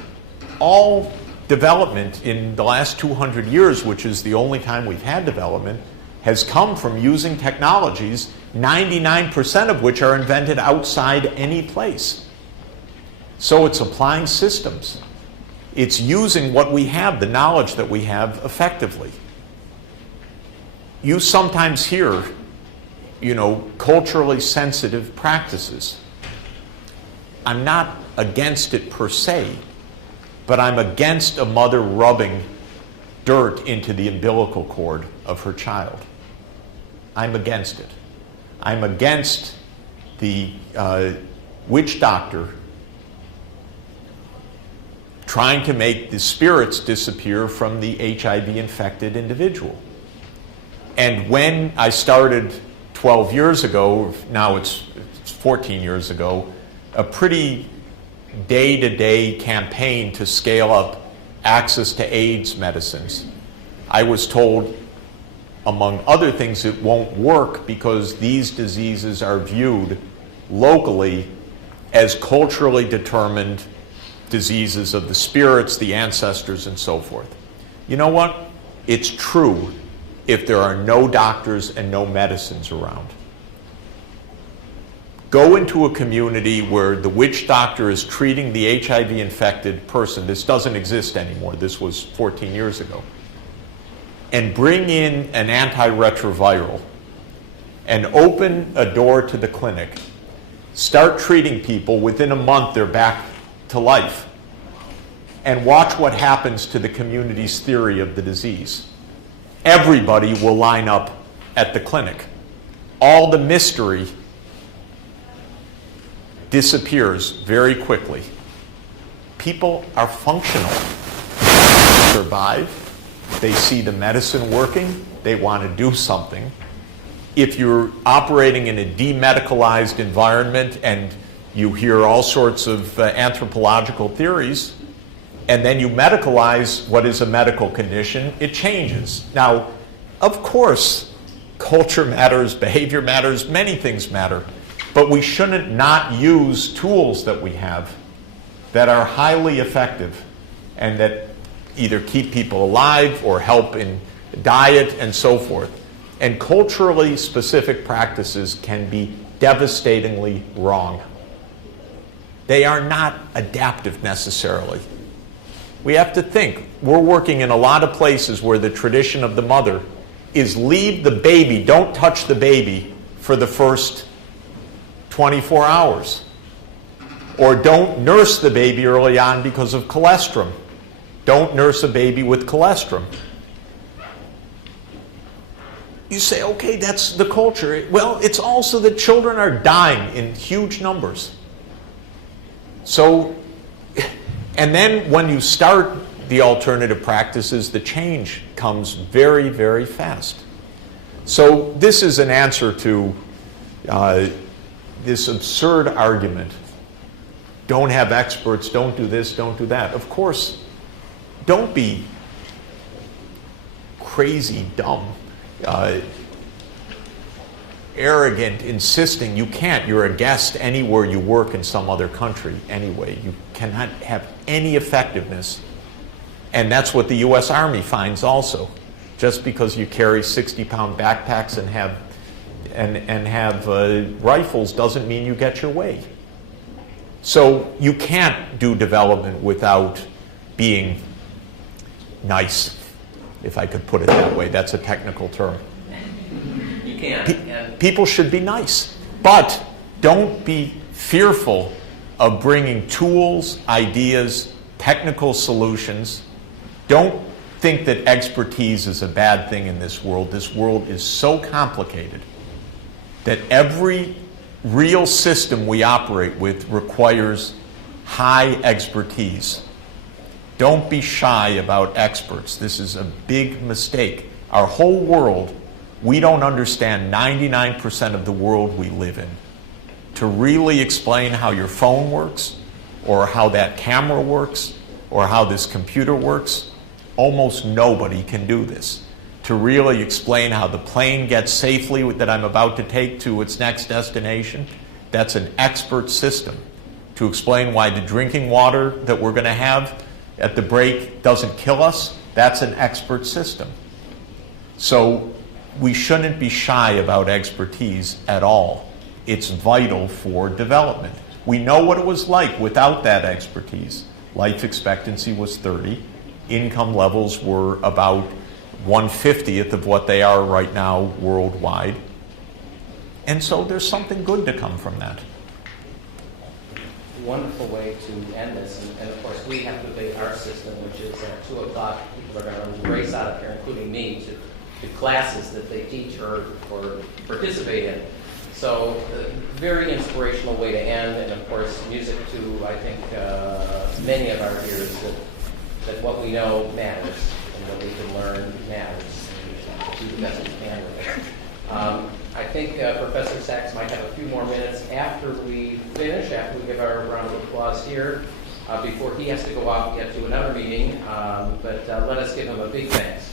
All development in the last 200 years, which is the only time we've had development, has come from using technologies, 99% of which are invented outside any place. So it's applying systems. It's using what we have, the knowledge that we have, effectively. You sometimes hear, culturally sensitive practices. I'm not against it per se, but I'm against a mother rubbing dirt into the umbilical cord of her child. I'm against it. I'm against the witch doctor trying to make the spirits disappear from the HIV-infected individual. And when I started 12 years ago, now it's 14 years ago, a pretty day-to-day campaign to scale up access to AIDS medicines, I was told, among other things, it won't work because these diseases are viewed locally as culturally determined diseases of the spirits, the ancestors, and so forth. You know what? It's true if there are no doctors and no medicines around. Go into a community where the witch doctor is treating the HIV-infected person. This doesn't exist anymore. This was 14 years ago. And bring in an antiretroviral and open a door to the clinic. Start treating people. Within a month, they're back to life. And watch what happens to the community's theory of the disease. Everybody will line up at the clinic. All the mystery disappears very quickly. People are functional. They survive. They see the medicine working. They want to do something. If you're operating in a demedicalized environment and you hear all sorts of anthropological theories, and then you medicalize what is a medical condition, it changes. Now, of course, culture matters, behavior matters, many things matter. But we shouldn't not use tools that we have that are highly effective and that either keep people alive or help in diet and so forth. And culturally specific practices can be devastatingly wrong. They are not adaptive necessarily. We have to think. We're working in a lot of places where the tradition of the mother is leave the baby, don't touch the baby for the first 24 hours. Or don't nurse the baby early on because of colostrum. Don't nurse a baby with colostrum. You say, okay, that's the culture. Well, it's also that children are dying in huge numbers. So, and then when you start the alternative practices, the change comes very, very fast. So this is an answer to this absurd argument don't have experts, don't do this, don't do that. Of course, don't be crazy, dumb, arrogant, insisting you can't. You're a guest anywhere you work in some other country anyway. You cannot have any effectiveness. And that's what the U.S. Army finds also. Just because you carry 60-pound backpacks and have rifles doesn't mean you get your way. So you can't do development without being nice, if I could put it that way. That's a technical term. You can. People should be nice, but don't be fearful of bringing tools, ideas, technical solutions. Don't think that expertise is a bad thing in this world. This world is so complicated that every real system we operate with requires high expertise. Don't be shy about experts. This is a big mistake. Our whole world, we don't understand 99% of the world we live in. To really explain how your phone works, or how that camera works, or how this computer works, almost nobody can do this. To really explain how the plane gets safely that I'm about to take to its next destination, that's an expert system. To explain why the drinking water that we're going to have at the break doesn't kill us, that's an expert system. So we shouldn't be shy about expertise at all. It's vital for development. We know what it was like without that expertise. Life expectancy was 30. Income levels were about 1/50th of what they are right now worldwide. And so there's something good to come from that. Wonderful way to end this, and of course we have to debate our system, which is at 2 o'clock people are going to race out of here, including me, to classes that they teach or participate in. So very inspirational way to end, and of course music to, I think, many of our ears that what we know matters and what we can learn matters, and do the best we can with it. I think Professor Sachs might have a few more minutes after we finish, after we give our round of applause here, before he has to go off and get to another meeting. But let us give him a big thanks.